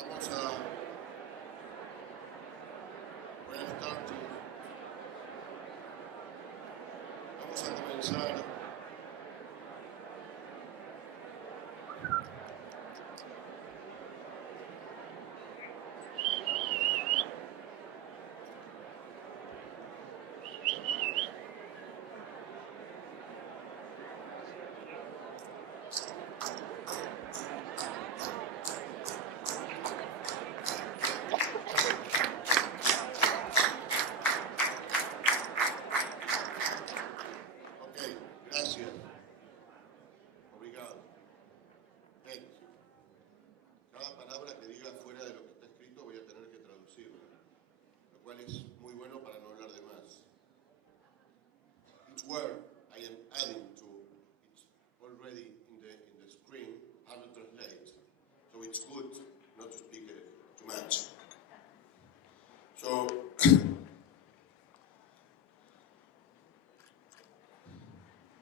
Vamos a comenzar. Gracias. Obrigado. Thank you. Cada palabra que diga fuera de lo que está escrito voy a tener que traducirla, lo cual es muy bueno para no hablar de más. Each word I am adding to, it's already in the screen, how to translate. So it's good not to speak too much. So,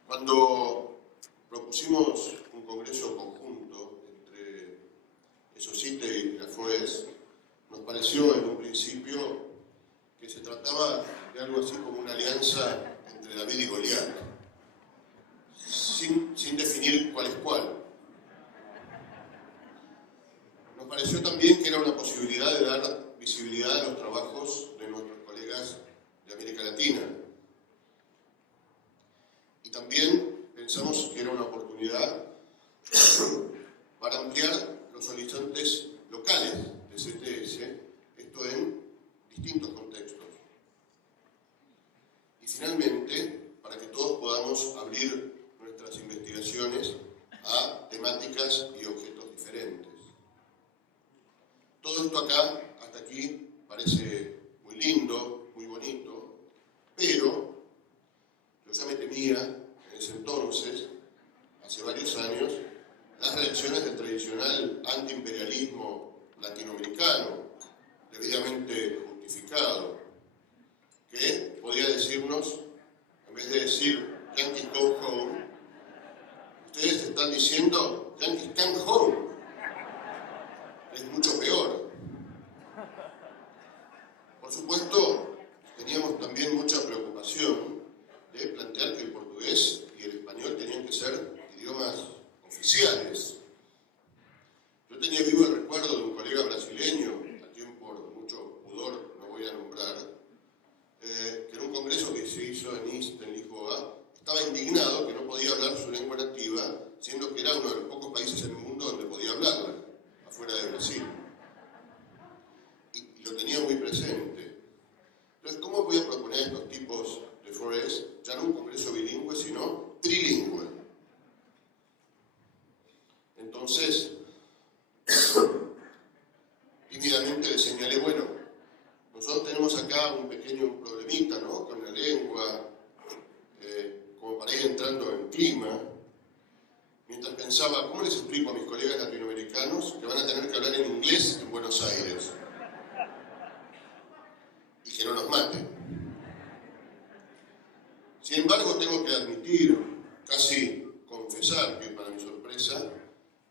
cuando propusimos un congreso conjunto entre Societe y la FOES, nos pareció en un principio que se trataba de algo así como una alianza entre David y Goliat, sin definir cuál es cuál. Nos pareció también que era una posibilidad de dar visibilidad a los trabajos de nuestros colegas de América Latina. Y también pensamos que era una oportunidad para ampliar los horizontes locales de CTS, esto en distintos contextos. Y finalmente, para que todos podamos abrir nuestras investigaciones a temáticas y objetos diferentes. Todo esto acá, hasta aquí, parece muy lindo, muy bonito, pero yo ya me temía en ese entonces, hace varios años, las reacciones del tradicional antiimperialismo latinoamericano, debidamente justificado, que podía decirnos, en vez de decir Yankees go home, ustedes están diciendo Yankees come home. Es mucho peor. Por supuesto, teníamos también mucha preocupación de plantear que el portugués y el español tenían que ser idiomas oficiales. Yo tenía vivo el recuerdo de un colega brasileño, a quien por mucho pudor no voy a nombrar, que en un congreso que se hizo en Lisboa, estaba indignado que no podía hablar su lengua nativa, siendo que era uno de los pocos países en el mundo donde podía hablarla, afuera de Brasil. Y lo tenía muy presente. Entonces, ¿cómo voy a proponer a estos tipos de FORES ya no un congreso bilingüe, sino trilingüe? Entonces, tímidamente le señalé, bueno, nosotros tenemos acá un pequeño problemita, ¿no?, con la lengua, como para ir entrando en clima, mientras pensaba, ¿cómo les explico a mis colegas latinoamericanos que van a tener que hablar en inglés en Buenos Aires? Y que no nos maten. Sin embargo, tengo que admitir, casi confesar, que para mi sorpresa,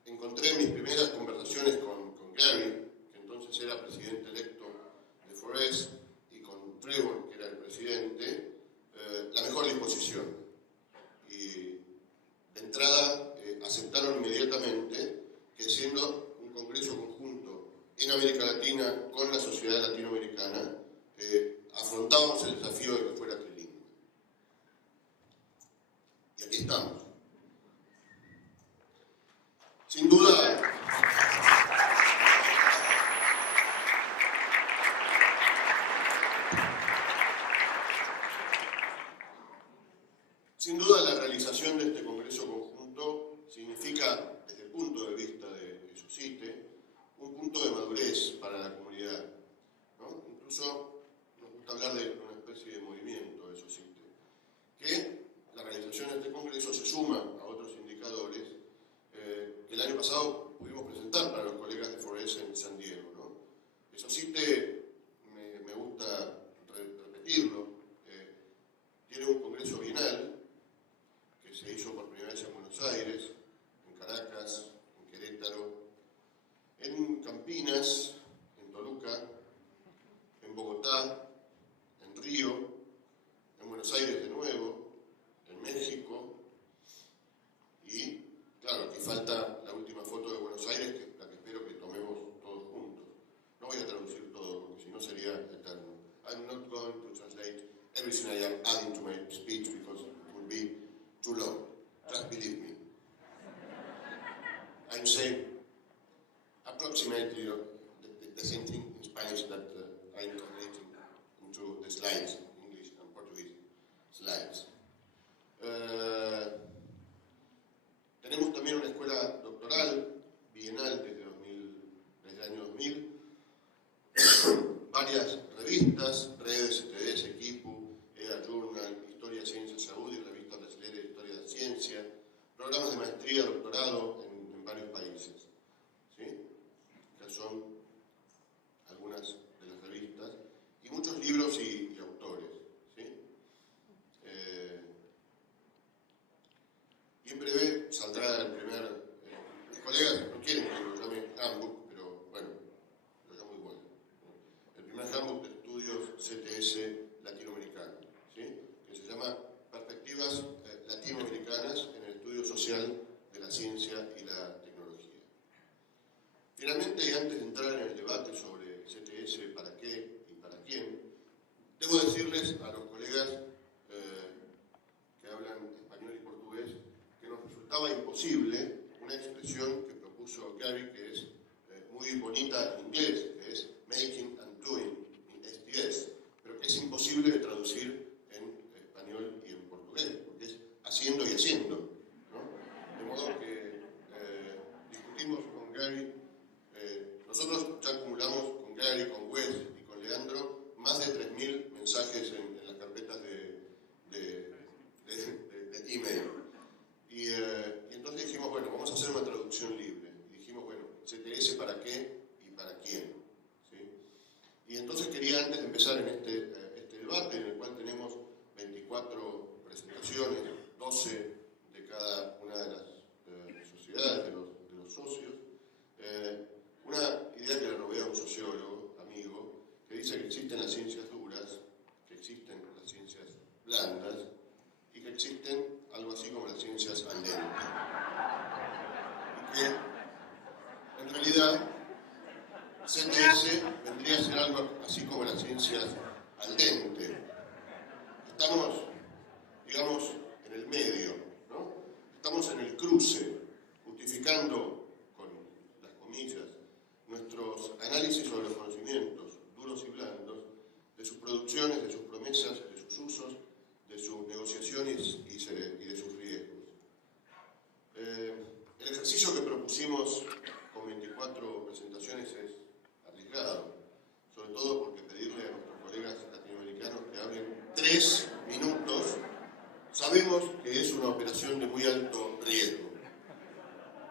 encontré en mis primeras conversaciones con Gary, que entonces era presidente electo de FORES, y con Trevor, que era el presidente, la mejor disposición. Y de entrada aceptaron inmediatamente que, siendo un congreso conjunto en América Latina con la sociedad latinoamericana, afrontábamos el desafío de que fuera trilingüe. Y aquí estamos. Sin duda, la realización de este congreso conjunto significa, desde el punto de vista de Societe, un punto de madurez para la comunidad, ¿no? Incluso nos gusta hablar de una especie de movimiento. Campinas, en Toluca, en Bogotá, en Río, en Buenos Aires de nuevo, en México, y claro, aquí falta la última foto de Buenos Aires, que es la que espero que tomemos todos juntos. No voy a traducir todo, porque si no sería eterno. I'm not going to translate everything I am adding to my speech, because it will be too long. Just believe me. I'm saying approximately the same thing in Spanish that I'm translating into the slides, English and Portuguese slides. Tenemos también una escuela doctoral, bienal desde el año 2000, varias revistas, redes, CTS, Equipo, EA Journal, Historia, Ciencia, Salud y Revista Brasileña de Historia de Ciencia, programas de maestría, doctorado en varios países. ¿Sí? Estas son algunas de las revistas y muchos libros y autores. ¿Sí? Y en breve saldrá el primer... mis colegas no quieren que lo llame handbook, pero bueno, lo llamo igual. El primer handbook de estudios CTS latinoamericano, ¿sí? Que se llama Perspectivas latinoamericanas en el estudio social de la ciencia y la tecnología. Finalmente, y antes de entrar en el debate sobre CTS, para qué y para quién, debo decirles a los colegas que hablan español y portugués que nos resultaba imposible una expresión que propuso Gary, que es muy bonita en inglés, que es making and doing, STS, pero que es imposible de traducir en español y en portugués, porque es haciendo y haciendo, ¿no? De modo que discutimos con Gary, nosotros ya acumulamos con Gary, con Wes y con Leandro más de 3.000 mensajes en las carpetas de email. Y entonces dijimos, bueno, vamos a hacer una traducción libre. Y dijimos, bueno, CTS para qué y para quién. ¿Sí? Y entonces quería, antes de empezar en este debate, en el cual tenemos 24 presentaciones, 12 de cada una de las sociedades, de los socios, una idea que le robé a un sociólogo, amigo, que dice que existen las ciencias duras, que existen las ciencias blandas, y que existen algo así como las ciencias al dente. Y que, en realidad, CTS vendría a ser algo así como las ciencias al dente. Estamos, digamos, en el medio, ¿no? Estamos en el cruce, justificando, con las comillas, nuestros análisis sobre los conocimientos, duros y blandos, de sus producciones, de sus promesas, de sus usos, de sus negociaciones y de sus riesgos. El ejercicio que propusimos con 24 presentaciones es arriesgado, sobre todo porque pedirle a nuestros colegas latinoamericanos que hablen 3 minutos, sabemos que es una operación de muy alto riesgo,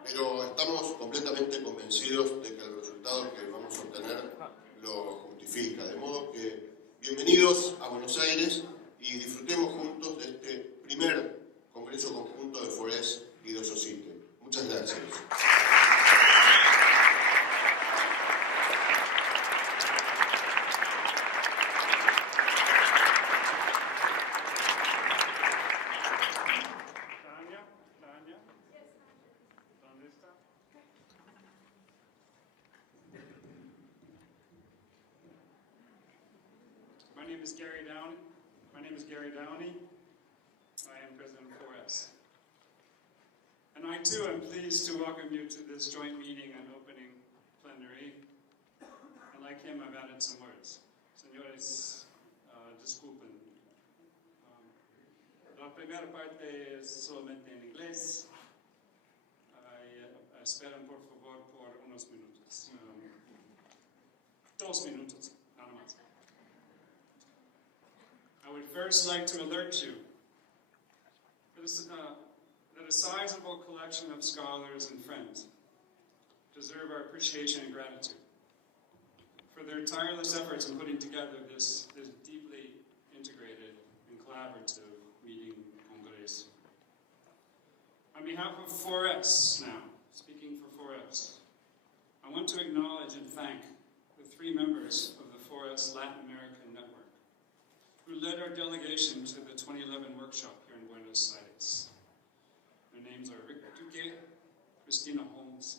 pero estamos completamente convencidos de que el resultado que vamos a obtener lo justifica, de modo que bienvenidos a Buenos Aires y disfrutemos juntos de este primer Congreso Conjunto de Forest y de Societe. Muchas gracias. My name is Gary Downey. I am president of 4S. And I too am pleased to welcome you to this joint meeting and opening plenary. And like him, I've added some words. Señores, disculpen. La primera parte es solamente en inglés. Esperen por favor por unos minutos. 2 minutos, nada más. I would first like to alert you that a sizable collection of scholars and friends deserve our appreciation and gratitude for their tireless efforts in putting together this deeply integrated and collaborative meeting Congress. On behalf of 4S now, speaking for 4S, I want to acknowledge and thank the 3 members of the 4S Latin American Network who led our delegation to the 2011 workshop here in Buenos Aires. Their names are Rick Duque, Christina Holmes,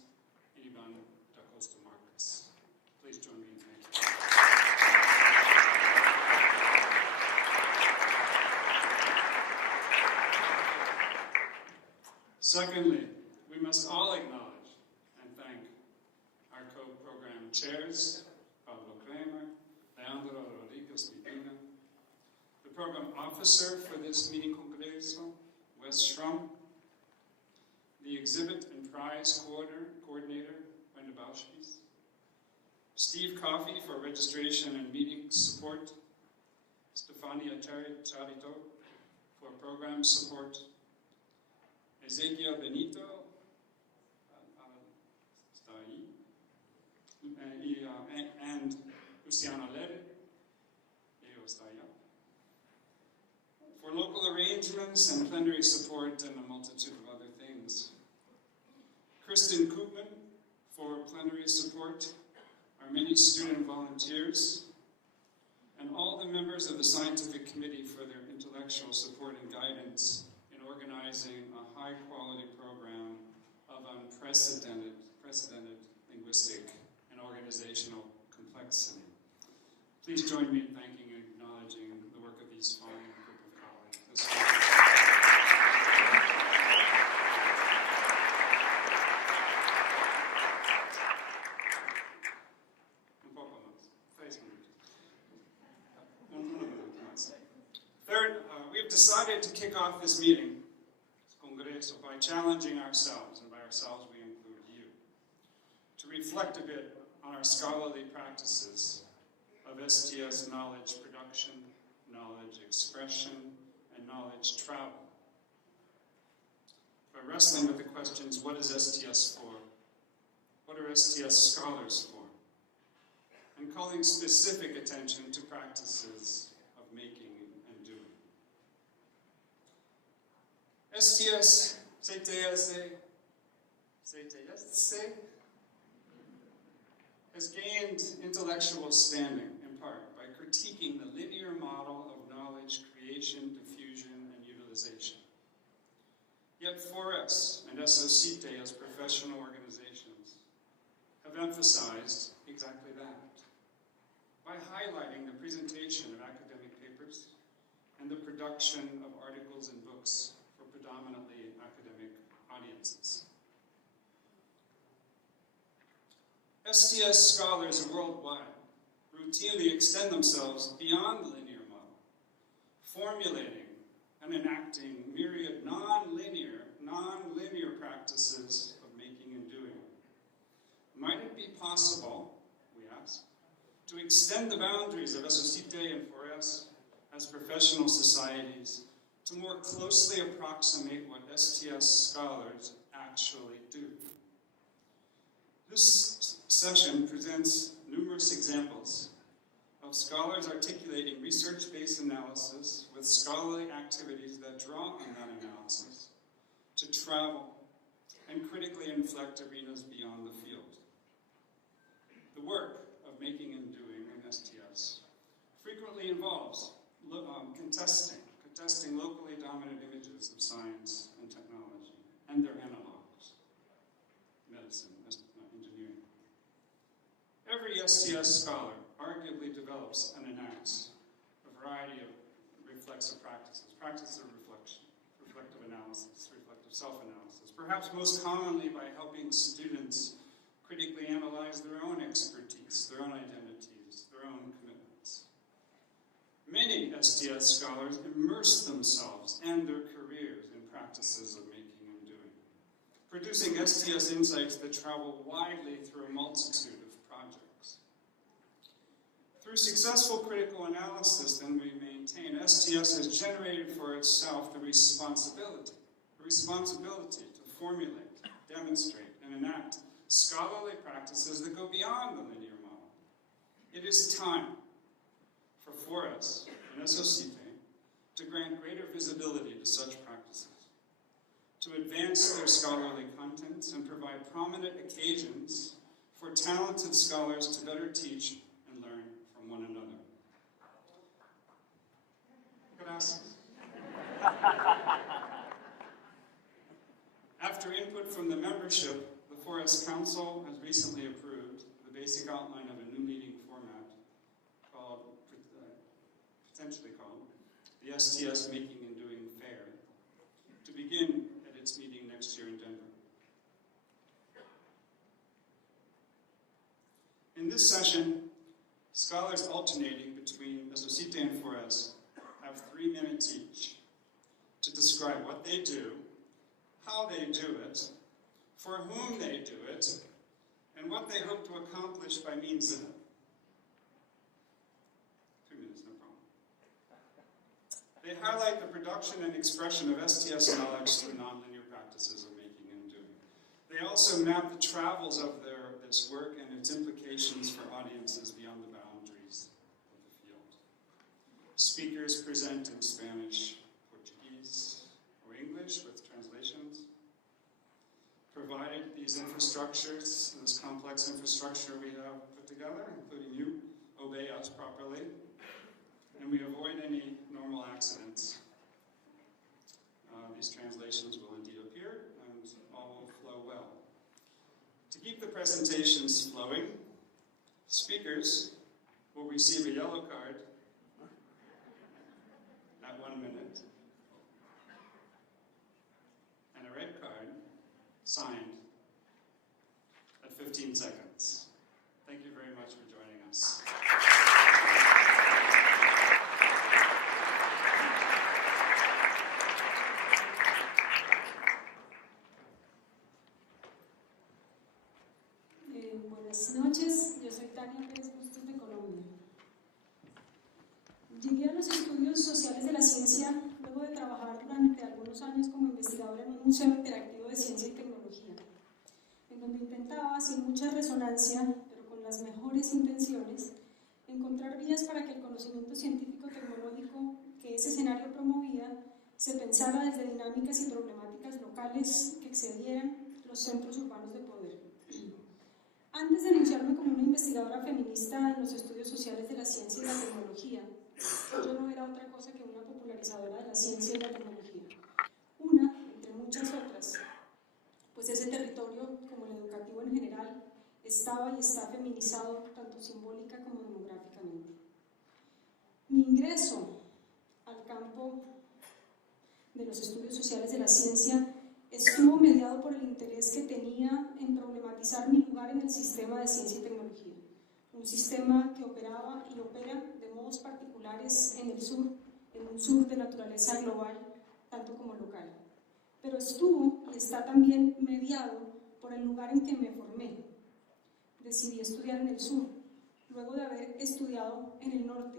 and Ivan da Costa Marcos. Please join me in thanking you. Secondly, we must all acknowledge and thank our co-program chairs, Pablo Kramer, Leandro Rodriguez Medina, the program officer for this meeting congreso, Wes Schrum, the exhibit and prize coordinator, Brenda Bauschpies, Steve Coffey for registration and meeting support, Stefania Charito for program support, Ezequiel Benito, está ahí, and Luciano Lere, está allá, for local arrangements and plenary support and a multitude of other things. Kristen Koopman for plenary support, our many student volunteers, and all the members of the scientific committee for their intellectual support and guidance in organizing a high-quality program of unprecedented linguistic and organizational complexity. Please join me in thanking and acknowledging the work of these fine group of colleagues. Third, we have decided to kick off this meeting, this Congreso, by challenging ourselves, and by ourselves we include you, to reflect a bit on our scholarly practices of STS knowledge production, knowledge expression, and knowledge travel. By wrestling with the questions, what is STS for? What are STS scholars for? And calling specific attention to practices of making and doing. STS, has gained intellectual standing, in part, by critiquing the linear model of knowledge creation, diffusion, and utilization. Yet 4S and SOCITE as professional organizations have emphasized exactly that, by highlighting the presentation of academic papers and the production of articles and books for predominantly academic audiences. STS scholars worldwide routinely extend themselves beyond the linear model, formulating and enacting myriad non-linear practices of making and doing. Might it be possible, we ask, to extend the boundaries of SOCITE and 4S as professional societies to more closely approximate what STS scholars actually do? This session presents numerous examples of scholars articulating research-based analysis with scholarly activities that draw on that analysis to travel and critically inflect arenas beyond the field. The work of making and doing in STS frequently involves contesting locally dominant images of science and technology and their analogs, medicine, engineering. Every STS scholar arguably develops and enacts a variety of reflexive practices of reflection, reflective analysis, reflective self-analysis, perhaps most commonly by helping students critically analyze their own expertise, their own identities, their own commitments. Many STS scholars immerse themselves and their careers in practices of making and doing, producing STS insights that travel widely through a multitude of projects. Through successful critical analysis, then, we maintain STS has generated for itself the responsibility to formulate, demonstrate, and enact scholarly practices that go beyond the linear model. It is time for 4S and SOCITE to grant greater visibility to such practices, to advance their scholarly contents and provide prominent occasions for talented scholars to better teach and learn from one another. Gracias. After input from the membership, the Forest Council has recently approved the basic outline of a new meeting format called, potentially called, the STS Making and Doing Fair, to begin at its meeting next year in Denver. In this session, scholars alternating between Esosite and Forest have 3 minutes each to describe what they do, how they do it, for whom they do it, and what they hope to accomplish by means of it. 2 minutes, no problem. They highlight the production and expression of STS knowledge through nonlinear practices of making and doing. They also map the travels of this work and its implications for audiences beyond the boundaries of the field. Speakers present in Spanish, Portuguese, or English with translations. Provided these infrastructures, this complex infrastructure we have put together, including you, obey us properly, and we avoid any normal accidents. These translations will indeed appear, and all will flow well. To keep the presentations flowing, speakers will receive a yellow card at 1 minute, and a red card signed at 15 seconds. Thank you very much for joining us. Buenas noches, yo soy Tania Pérez Bustos de Colombia. Llegué a los estudios sociales de la ciencia luego de trabajar durante algunos años como investigadora en un museo interactivo de ciencia y tecnología, en donde intentaba, sin mucha resonancia, pero con las mejores intenciones, encontrar vías para que el conocimiento científico-tecnológico que ese escenario promovía se pensara desde dinámicas y problemáticas locales que excedieran los centros urbanos de poder. Antes de anunciarme como una investigadora feminista en los estudios sociales de la ciencia y la tecnología, yo no era otra cosa que una popularizadora de la ciencia y la tecnología. Una, entre muchas otras, pues ese territorio, como el educativo en general, estaba y está feminizado tanto simbólica como demográficamente. Mi ingreso al campo de los estudios sociales de la ciencia estuvo mediado por el interés que tenía en problematizar mi lugar en el sistema de ciencia y tecnología, un sistema que operaba y opera de modos particulares en el sur, en un sur de naturaleza global, tanto como local. Pero estuvo y está también mediado por el lugar en que me formé. Decidí estudiar en el sur, luego de haber estudiado en el norte,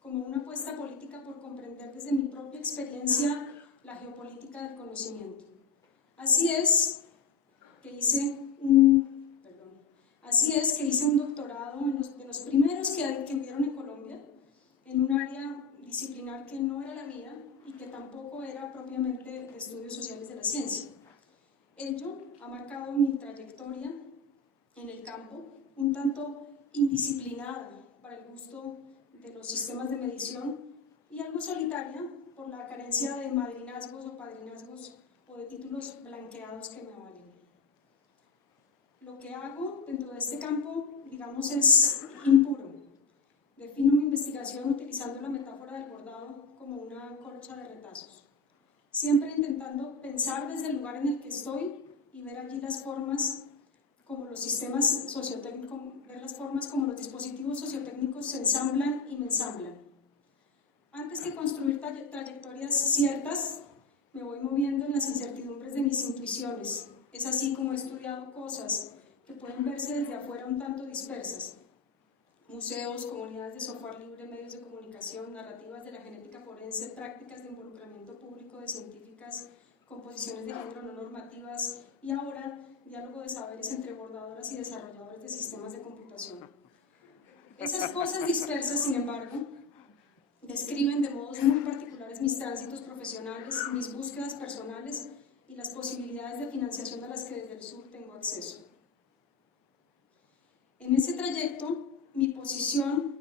como una apuesta política por comprender desde mi propia experiencia la geopolítica del conocimiento. Así es que hice un doctorado de los primeros que hubieron en Colombia, en un área disciplinar que no era la mía y que tampoco era propiamente de estudios sociales de la ciencia. Ello ha marcado mi trayectoria en el campo, un tanto indisciplinada para el gusto de los sistemas de medición y algo solitaria por la carencia de madrinazgos o padrinazgos o de títulos blanqueados que me avalen. Lo que hago dentro de este campo, digamos, es impuro. Defino mi investigación utilizando la metáfora del bordado como una colcha de retazos, siempre intentando pensar desde el lugar en el que estoy y ver allí las formas como los sistemas sociotécnicos, ver las formas como los dispositivos sociotécnicos se ensamblan y me ensamblan. Antes que construir trayectorias ciertas, me voy moviendo en las incertidumbres de mis intuiciones. Es así como he estudiado cosas que pueden verse desde afuera un tanto dispersas. Museos, comunidades de software libre, medios de comunicación, narrativas de la genética forense, prácticas de involucramiento público de científicas, composiciones de género no normativas y ahora diálogo de saberes entre bordadoras y desarrolladores de sistemas de computación. Esas cosas dispersas, sin embargo, describen de modos muy particulares mis tránsitos profesionales, mis búsquedas personales y las posibilidades de financiación a las que desde el sur tengo acceso. En ese trayecto, mi posición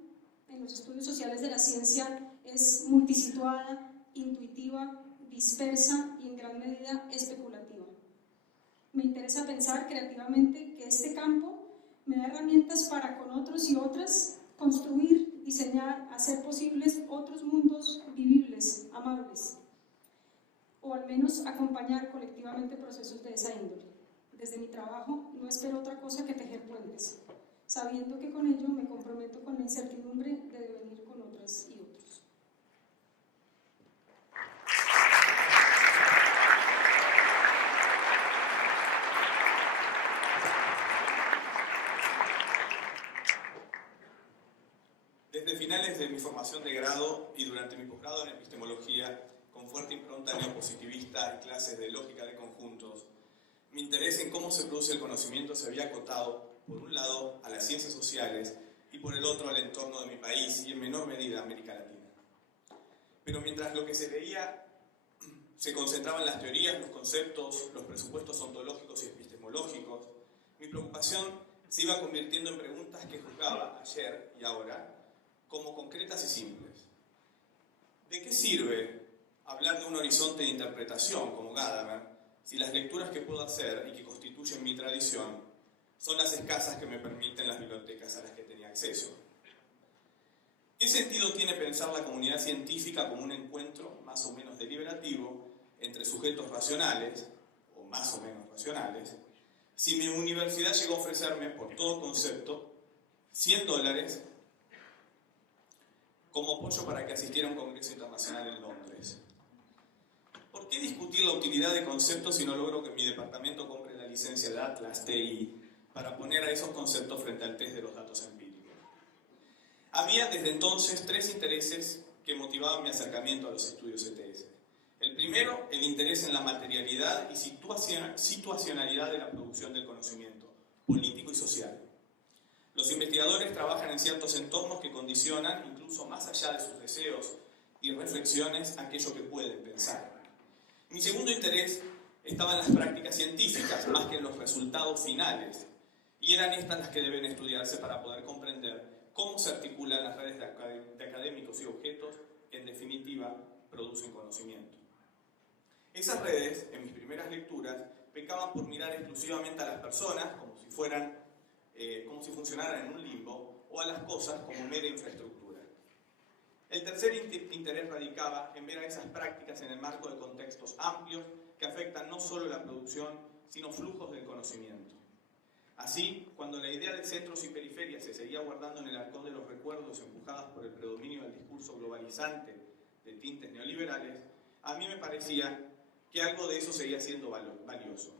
en los estudios sociales de la ciencia es multisituada, intuitiva, dispersa y en gran medida especulativa. Me interesa pensar creativamente que este campo me da herramientas para con otros y otras construir, diseñar, hacer posibles otros mundos vivibles, amables, o al menos acompañar colectivamente procesos de esa índole. Desde mi trabajo no espero otra cosa que tejer puentes, sabiendo que con ello me comprometo con la incertidumbre de devenir con otras y otros. Desde finales de mi formación de grado y durante mi posgrado en epistemología, con fuerte impronta neopositivista y clases de lógica de conjuntos, mi interés en cómo se produce el conocimiento se había acotado, por un lado, a las ciencias sociales y por el otro al entorno de mi país y en menor medida a América Latina. Pero mientras lo que se veía se concentraba en las teorías, los conceptos, los presupuestos ontológicos y epistemológicos, mi preocupación se iba convirtiendo en preguntas que juzgaba ayer y ahora como concretas y simples. ¿De qué sirve hablar de un horizonte de interpretación como Gadamer si las lecturas que puedo hacer y que constituyen mi tradición son las escasas que me permiten las bibliotecas a las que tenía acceso? ¿Qué sentido tiene pensar la comunidad científica como un encuentro más o menos deliberativo entre sujetos racionales, o más o menos racionales, si mi universidad llegó a ofrecerme, por todo concepto, $100 como apoyo para que asistiera a un congreso internacional en Londres? ¿Por qué discutir la utilidad de conceptos si no logro que mi departamento compre la licencia de Atlas TI para poner a esos conceptos frente al test de los datos empíricos? Había desde entonces 3 intereses que motivaban mi acercamiento a los estudios ETS. El primero, el interés en la materialidad y situacionalidad de la producción del conocimiento, político y social. Los investigadores trabajan en ciertos entornos que condicionan, incluso más allá de sus deseos y reflexiones, aquello que pueden pensar. Mi segundo interés estaba en las prácticas científicas, más que en los resultados finales, y eran estas las que deben estudiarse para poder comprender cómo se articulan las redes de académicos y objetos que, en definitiva, producen conocimiento. Esas redes, en mis primeras lecturas, pecaban por mirar exclusivamente a las personas como si funcionaran en un limbo, o a las cosas como mera infraestructura. El tercer interés radicaba en ver a esas prácticas en el marco de contextos amplios que afectan no solo la producción, sino flujos del conocimiento. Así, cuando la idea de centros y periferias se seguía guardando en el arcón de los recuerdos empujadas por el predominio del discurso globalizante de tintes neoliberales, a mí me parecía que algo de eso seguía siendo valioso.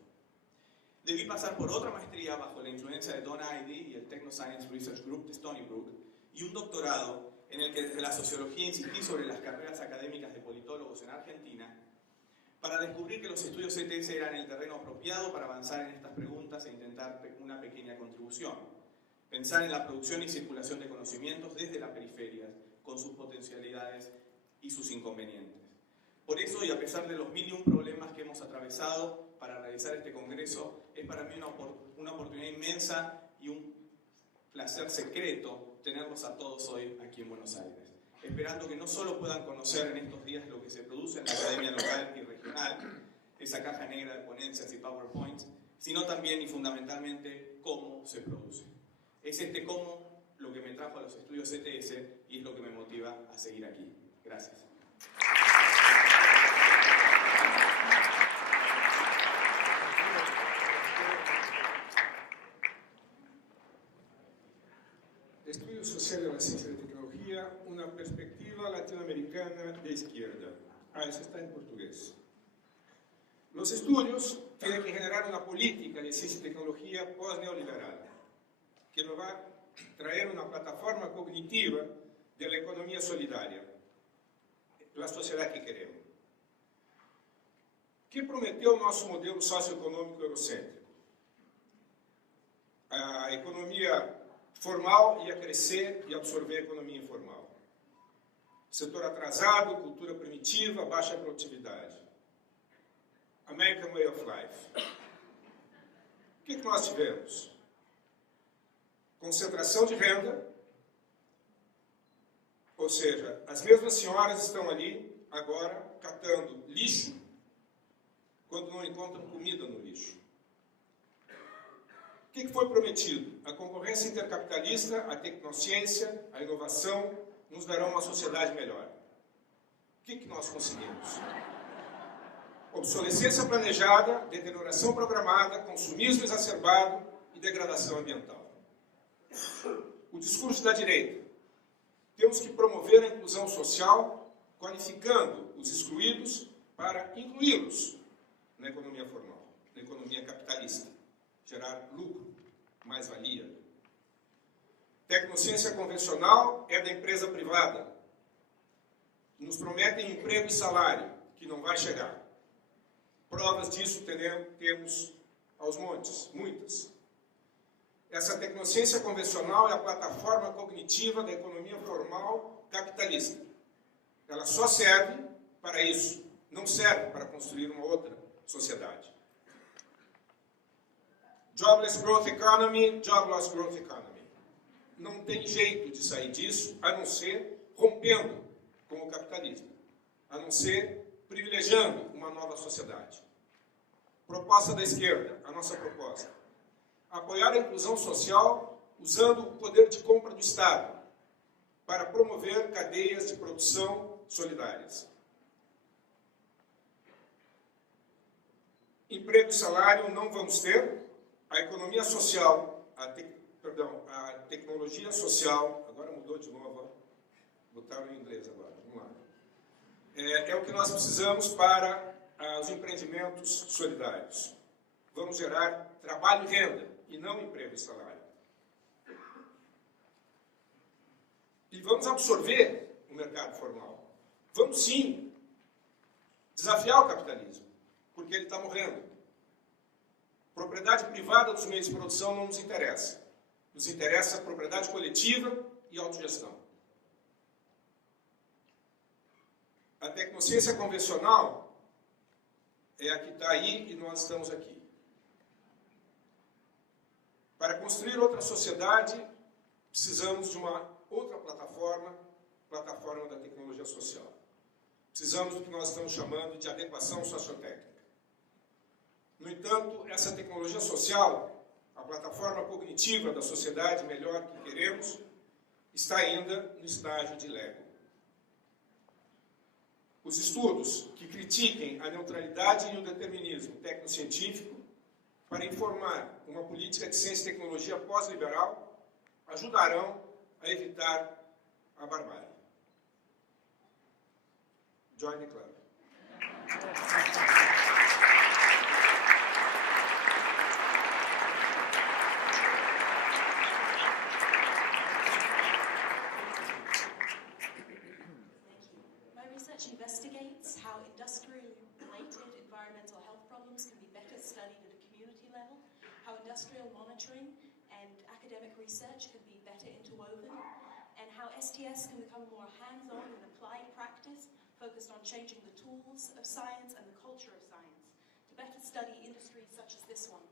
Debí pasar por otra maestría bajo la influencia de Don Idy y el Techno Science Research Group de Stony Brook y un doctorado en el que desde la sociología insistí sobre las carreras académicas de politólogos en Argentina para descubrir que los estudios ETS eran el terreno apropiado para avanzar en estas preguntas e intentar una pequeña contribución. Pensar en la producción y circulación de conocimientos desde la periferia, con sus potencialidades y sus inconvenientes. Por eso, y a pesar de los 1001 problemas que hemos atravesado para realizar este congreso, es para mí una oportunidad inmensa y un placer secreto tenerlos a todos hoy aquí en Buenos Aires. Esperando que no solo puedan conocer en estos días lo que se produce en la academia local y regional, esa caja negra de ponencias y PowerPoints, sino también y fundamentalmente cómo se produce. Es este cómo lo que me trajo a los estudios ETS y es lo que me motiva a seguir aquí. Gracias. Estudios sociales de la ciencia y la tecnología, una perspectiva latinoamericana de izquierda. Eso está en portugués. Los estudios tienen que generar una política de ciencia y tecnología post-neoliberal, que nos va a traer una plataforma cognitiva de la economía solidaria, la sociedad que queremos. ¿Qué prometió nuestro modelo socioeconómico eurocéntrico? A economía formal ia crescer e absorver a economia informal. Setor atrasado, cultura primitiva, baixa produtividade. American Way of Life. O que nós tivemos? concentração de renda, ou seja, as mesmas senhoras estão ali agora catando lixo quando não encontram comida no lixo. O que foi prometido? A concorrência intercapitalista, a tecnociência, a inovação nos darão uma sociedade melhor. O que nós conseguimos? Obsolescência planejada, deterioração programada, consumismo exacerbado e degradação ambiental. O discurso da direita. Temos que promover a inclusão social, qualificando os excluídos para incluí-los na economia formal, na economia capitalista. Gerar lucro, mais-valia. Tecnociência convencional é da empresa privada. Nos prometem emprego e salário, que não vai chegar. Provas disso temos aos montes, muitas. Essa tecnociência convencional é a plataforma cognitiva da economia formal capitalista. Ela só serve para isso, não serve para construir uma outra sociedade. Jobless Growth Economy, Jobless Growth Economy. Não tem jeito de sair disso, a não ser rompendo com o capitalismo, a não ser privilegiando uma nova sociedade. Proposta da esquerda, a nossa proposta. Apoiar a inclusão social usando o poder de compra do Estado para promover cadeias de produção solidárias. Emprego e salário não vamos ter. A economia social, a tecnologia social, agora mudou de novo, botaram em inglês agora, vamos lá. É o que nós precisamos para os empreendimentos solidários. Vamos gerar trabalho e renda, e não emprego e salário. E vamos absorver o mercado formal. Vamos sim desafiar o capitalismo, porque ele está morrendo. Propriedade privada dos meios de produção não nos interessa. Nos interessa a propriedade coletiva e autogestão. A tecnociência convencional é a que está aí e nós estamos aqui. Para construir outra sociedade, precisamos de uma outra plataforma da tecnologia social. Precisamos do que nós estamos chamando de adequação sociotécnica. No entanto, essa tecnologia social, a plataforma cognitiva da sociedade melhor que queremos, está ainda no estágio de Lego. Os estudos que critiquem a neutralidade e o determinismo tecnocientífico para informar uma política de ciência e tecnologia pós-liberal ajudarão a evitar a barbárie. Join the club. Investigates how industrial-related environmental health problems can be better studied at a community level, how industrial monitoring and academic research can be better interwoven, and how STS can become more hands-on and applied practice focused on changing the tools of science and the culture of science to better study industries such as this one.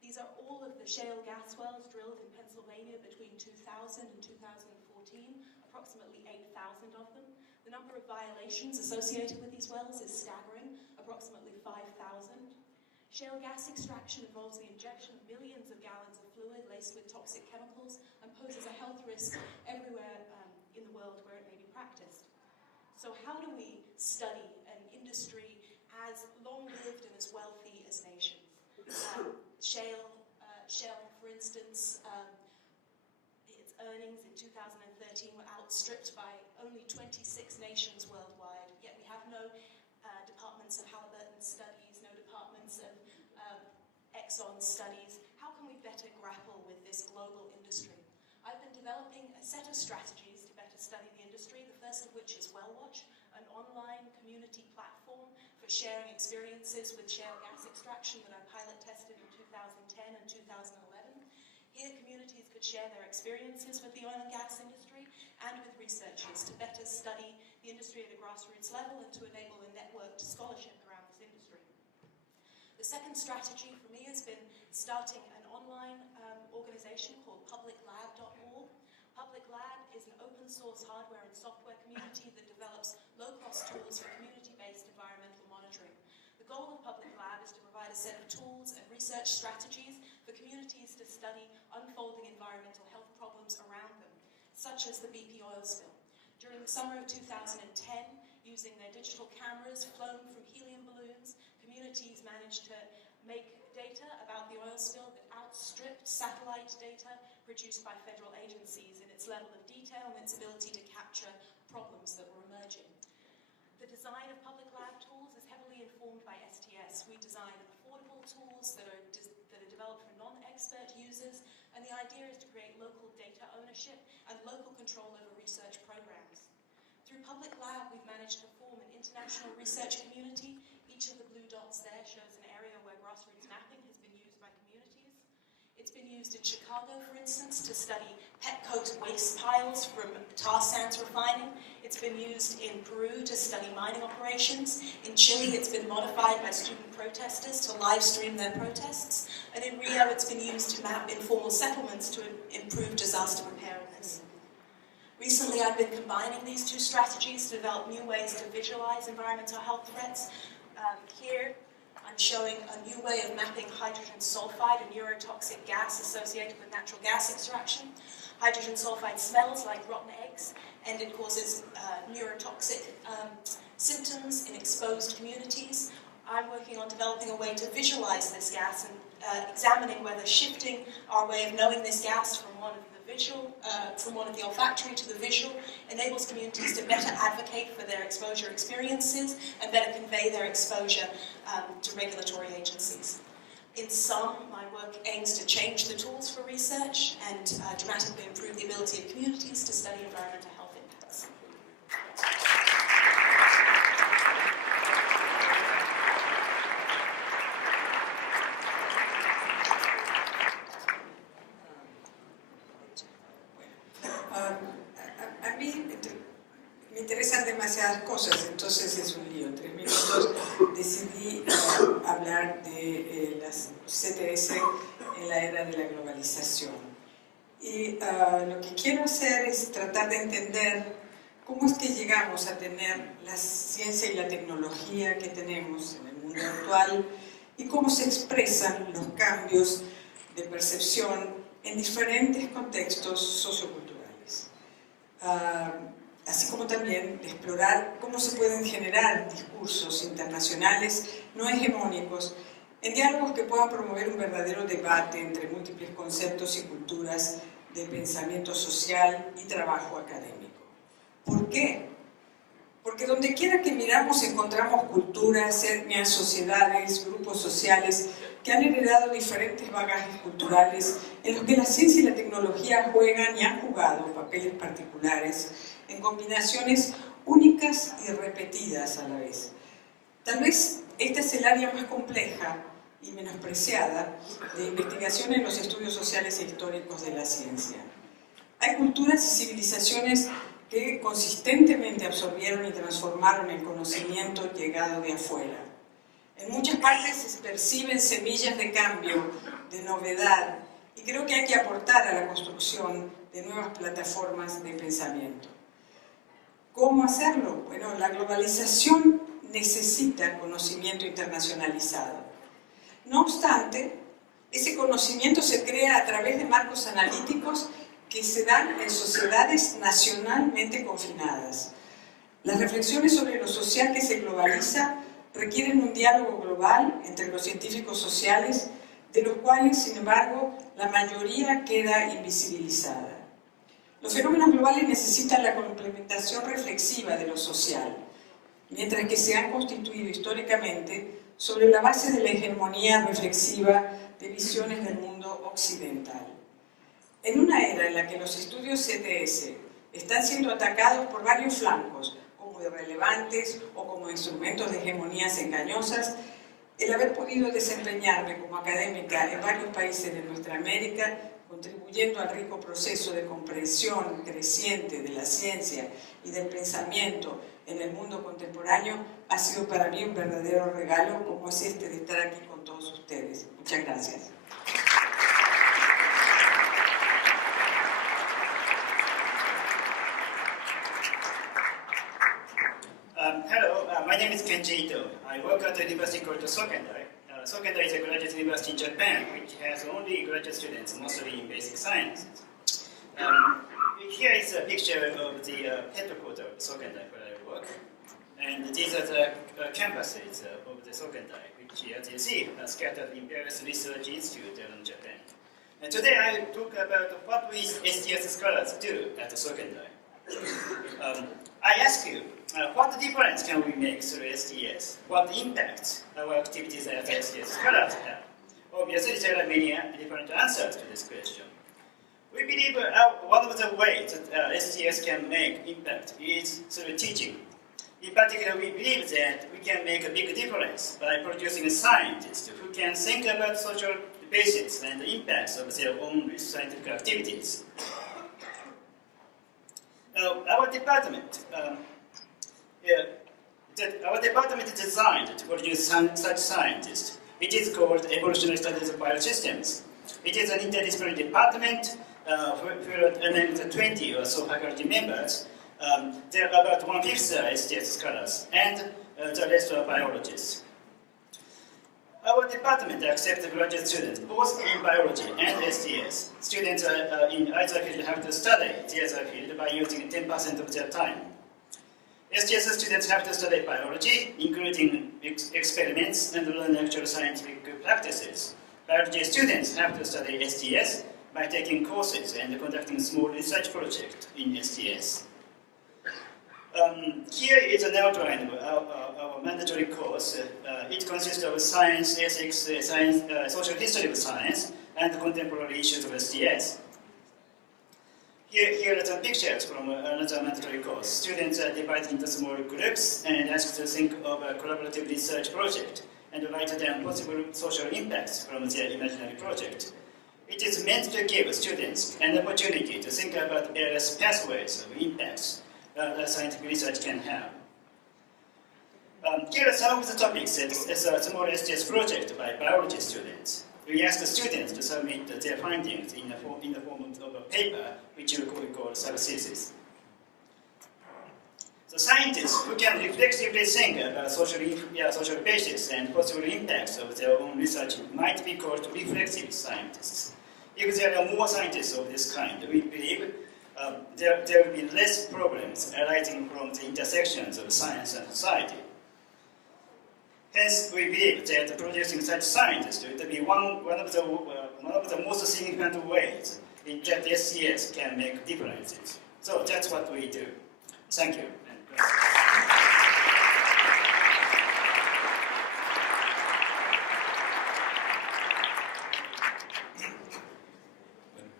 These are all of the shale gas wells drilled in Pennsylvania between 2000 and 2014, approximately 8,000 of them. The number of violations associated with these wells is staggering, approximately 5,000. Shale gas extraction involves the injection of millions of gallons of fluid laced with toxic chemicals and poses a health risk everywhere in the world where it may be practiced. So how do we study an industry as long-lived and as wealthy as nations? Shell, for instance, its earnings in 2013 were outstripped by only 26 nations worldwide, yet we have no departments of Halliburton studies, no departments of Exxon studies. How can we better grapple with this global industry? I've been developing a set of strategies to better study the industry, the first of which is WellWatch, an online community platform for sharing experiences with shale gas extraction that I pilot tested in 2010 and 2011. Here, communities could share their experiences with the oil and gas industry and with researchers to better study the industry at a grassroots level and to enable a networked scholarship around this industry. The second strategy for me has been starting an online organization called publiclab.org. Public Lab is an open source hardware and software community that develops low-cost tools for community-based environmental monitoring. The goal of Public Lab is to provide a set of tools and research strategies for communities to study unfolding environmental health problems around them, such as the BP oil spill. During the summer of 2010, using their digital cameras flown from helium balloons, communities managed to make data about the oil spill that outstripped satellite data produced by federal agencies in its level of detail and its ability to capture problems that were emerging. The design of Public Lab tools is heavily informed by STS. We design affordable tools that are developed for non-expert users, and the idea is to create local data ownership and local control over research programs. Through Public Lab, we've managed to form an international research community. Each of the blue dots there shows an area where grassroots mapping has been used by communities. It's been used in Chicago, for instance, to study petcoke waste piles from tar sands refining. It's been used in Peru to study mining operations. In Chile, it's been modified by student protesters to live stream their protests. And in Rio, it's been used to map informal settlements to improve disaster preparedness. Recently, I've been combining these two strategies to develop new ways to visualize environmental health threats. Here, I'm showing a new way of mapping hydrogen sulfide, a neurotoxic gas associated with natural gas extraction. Hydrogen sulfide smells like rotten eggs, and it causes neurotoxic symptoms in exposed communities. I'm working on developing a way to visualize this gas and examining whether shifting our way of knowing this gas from one of the olfactory to the visual enables communities to better advocate for their exposure experiences and better convey their exposure to regulatory agencies. In sum, my work aims to change the tools for research and dramatically improve the ability of communities to study environmental health impacts. A mí me interesan demasiadas cosas, entonces es un lío. En 3 minutos decidí hablar de las CTS en la era de la globalización. Y lo que quiero hacer es tratar de entender cómo es que llegamos a tener la ciencia y la tecnología que tenemos en el mundo actual y cómo se expresan los cambios de percepción en diferentes contextos socioculturales. Así como también de explorar cómo se pueden generar discursos internacionales no hegemónicos en diálogos que puedan promover un verdadero debate entre múltiples conceptos y culturas de pensamiento social y trabajo académico. ¿Por qué? Porque donde quiera que miramos encontramos culturas, etnias, sociedades, grupos sociales que han heredado diferentes bagajes culturales en los que la ciencia y la tecnología juegan y han jugado papeles particulares en combinaciones únicas y repetidas a la vez. Tal vez esta es el área más compleja y menospreciada de investigación en los estudios sociales e históricos de la ciencia. Hay culturas y civilizaciones que consistentemente absorbieron y transformaron el conocimiento llegado de afuera. En muchas partes se perciben semillas de cambio, de novedad, y creo que hay que aportar a la construcción de nuevas plataformas de pensamiento. ¿Cómo hacerlo? Bueno, la globalización necesita conocimiento internacionalizado. No obstante, ese conocimiento se crea a través de marcos analíticos que se dan en sociedades nacionalmente confinadas. Las reflexiones sobre lo social que se globaliza requieren un diálogo global entre los científicos sociales, de los cuales, sin embargo, la mayoría queda invisibilizada. Los fenómenos globales necesitan la complementación reflexiva de lo social, mientras que se han constituido históricamente sobre la base de la hegemonía reflexiva de visiones del mundo occidental. En una era en la que los estudios CTS están siendo atacados por varios flancos, como irrelevantes o como instrumentos de hegemonías engañosas, el haber podido desempeñarme como académica en varios países de nuestra América, contribuyendo al rico proceso de comprensión creciente de la ciencia y del pensamiento en el mundo contemporáneo, ha sido para mí un verdadero regalo, como es este de estar aquí con todos ustedes. Muchas gracias. is Kenji Ito. I work at a university called Sokendai. Sokendai is a graduate university in Japan, which has only graduate students, mostly in basic science. Here is a picture of the headquarters of Sokendai where I work. And these are the campuses of the Sokendai, which, as you see, are scattered in various research institutes in Japan. And today I talk about what we STS scholars do at the Sokendai. I ask you, what difference can we make through STS? What impact our activities as STS scholars have? Obviously, there are many different answers to this question. We believe one of the ways that STS can make impact is through teaching. In particular, we believe that we can make a big difference by producing scientists who can think about social basis and the impacts of their own scientific activities. Our department is designed to produce such scientists. It is called Evolutionary Studies of Biosystems. It is an interdisciplinary department among the 20 or so faculty members. There are about 1/5 STS scholars, and the rest are biologists. Our department accepts graduate students both in biology and STS. Students in either field have to study the other field by using 10% of their time. STS students have to study biology, including experiments, and learn actual scientific practices. Biology students have to study STS by taking courses and conducting small research projects in STS. Here is an outline of our mandatory course. It consists of science, ethics, social history of science, and contemporary issues of STS. Here are some pictures from another mandatory course. Students are divided into small groups and asked to think of a collaborative research project and write down possible social impacts from their imaginary project. It is meant to give students an opportunity to think about various pathways of impacts that scientific research can have. Here are some of the topics as a small STS project by biology students. We ask the students to submit their findings in the form of a paper, which we call sub-thesis. The scientists who can reflexively think about social basis and possible impacts of their own research might be called reflexive scientists. If there are more scientists of this kind, we believe there will be less problems arising from the intersections of science and society. Hence, we believe that producing such scientists will be one of the most significant ways in that STS can make differences. So that's what we do. Thank you.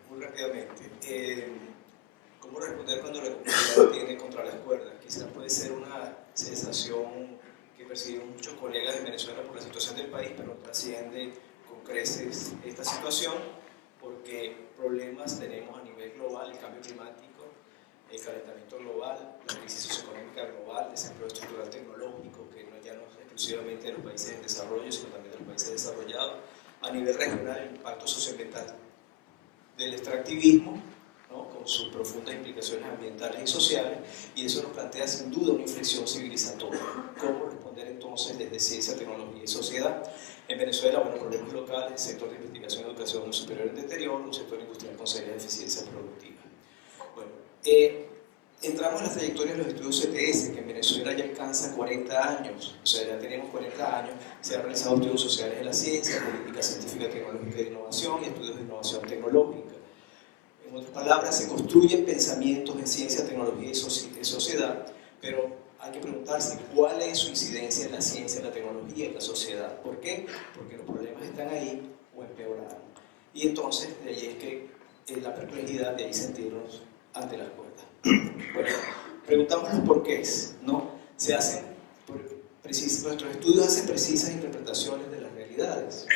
Muy rápidamente, ¿cómo responder cuando la comunidad tiene contra las cuerdas? Quizás puede ser una sensación que perciben muchos colegas de Venezuela por la situación del país, pero trasciende con creces esta situación porque problemas tenemos a nivel global: el cambio climático, el calentamiento global, la crisis socioeconómica global, desempleo estructural tecnológico, que no ya no es exclusivamente de los países en desarrollo, sino también de los países desarrollados. A nivel regional, el impacto socioambiental del extractivismo, ¿no?, con sus profundas implicaciones ambientales y sociales, y eso nos plantea sin duda una inflexión civilizatoria. ¿Cómo responder entonces desde ciencia, tecnología y sociedad? En Venezuela, bueno, problemas locales, sector de investigación y educación superior en deterioro, un sector industrial con serias deficiencias productivas. Bueno, entramos en las trayectorias de los estudios CTS, que en Venezuela ya alcanza 40 años, o sea, ya tenemos 40 años, se han realizado estudios sociales de la ciencia, política científica, tecnológica y de innovación, y estudios de innovación tecnológica. En otras palabras, se construyen pensamientos en ciencia, tecnología y sociedad, pero hay que preguntarse cuál es su incidencia en la ciencia, en la tecnología y en la sociedad. ¿Por qué? Porque los problemas están ahí o empeoraron. Y entonces, de ahí es que la perplejidad de ahí sentirnos ante las cuerdas. Bueno, preguntamos los porqués, ¿no? Nuestros estudios hacen precisas interpretaciones de las realidades.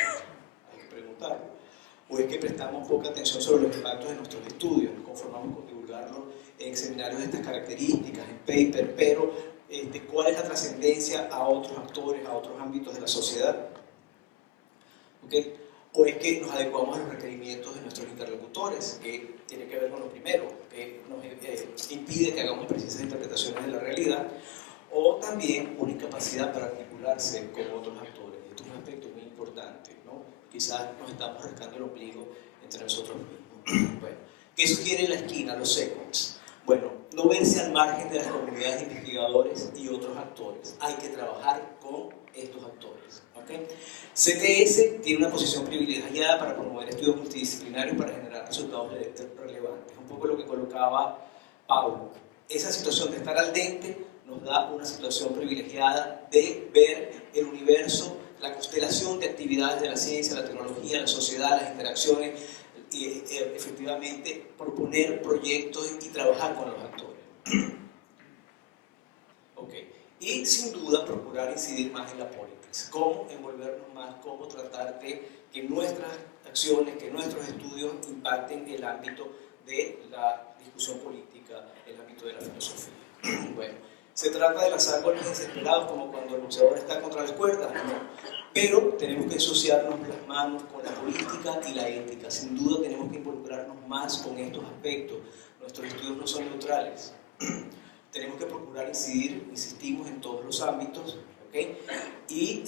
Hay que preguntarlo. ¿O es que prestamos poca atención sobre los impactos de nuestros estudios? Nos conformamos con divulgarlo en seminarios de estas características, en paper, pero ¿cuál es la trascendencia a otros actores, a otros ámbitos de la sociedad? ¿Okay? ¿O es que nos adecuamos a los requerimientos de nuestros interlocutores, que tiene que ver con lo primero, que nos impide que hagamos precisas interpretaciones de la realidad? O también una incapacidad para articularse con otros actores. Esto es un aspecto muy importante, ¿no? Quizás nos estamos rascando el ombligo entre nosotros mismos. Bueno, ¿qué sugiere la esquina, los seconds? Bueno, no verse al margen de las comunidades de investigadores y otros actores. Hay que trabajar con estos actores, ¿okay? CTS tiene una posición privilegiada para promover estudios multidisciplinarios para generar resultados relevantes. Un poco lo que colocaba Paulo. Esa situación de estar al dente nos da una situación privilegiada de ver el universo, la constelación de actividades de la ciencia, la tecnología, la sociedad, las interacciones, y efectivamente proponer proyectos y trabajar con los actores. Okay. Y sin duda procurar incidir más en la política. Cómo envolvernos más, cómo tratar de que nuestras acciones, que nuestros estudios impacten el ámbito de la discusión política, el ámbito de la filosofía. Bueno, se trata de lanzar golpes desesperados como cuando el boxeador está contra las cuerdas, ¿no? Pero tenemos que ensuciarnos las manos con la política y la ética. Sin duda tenemos que involucrarnos más con estos aspectos. Nuestros estudios no son neutrales. Tenemos que procurar insistimos en todos los ámbitos, ¿okay? Y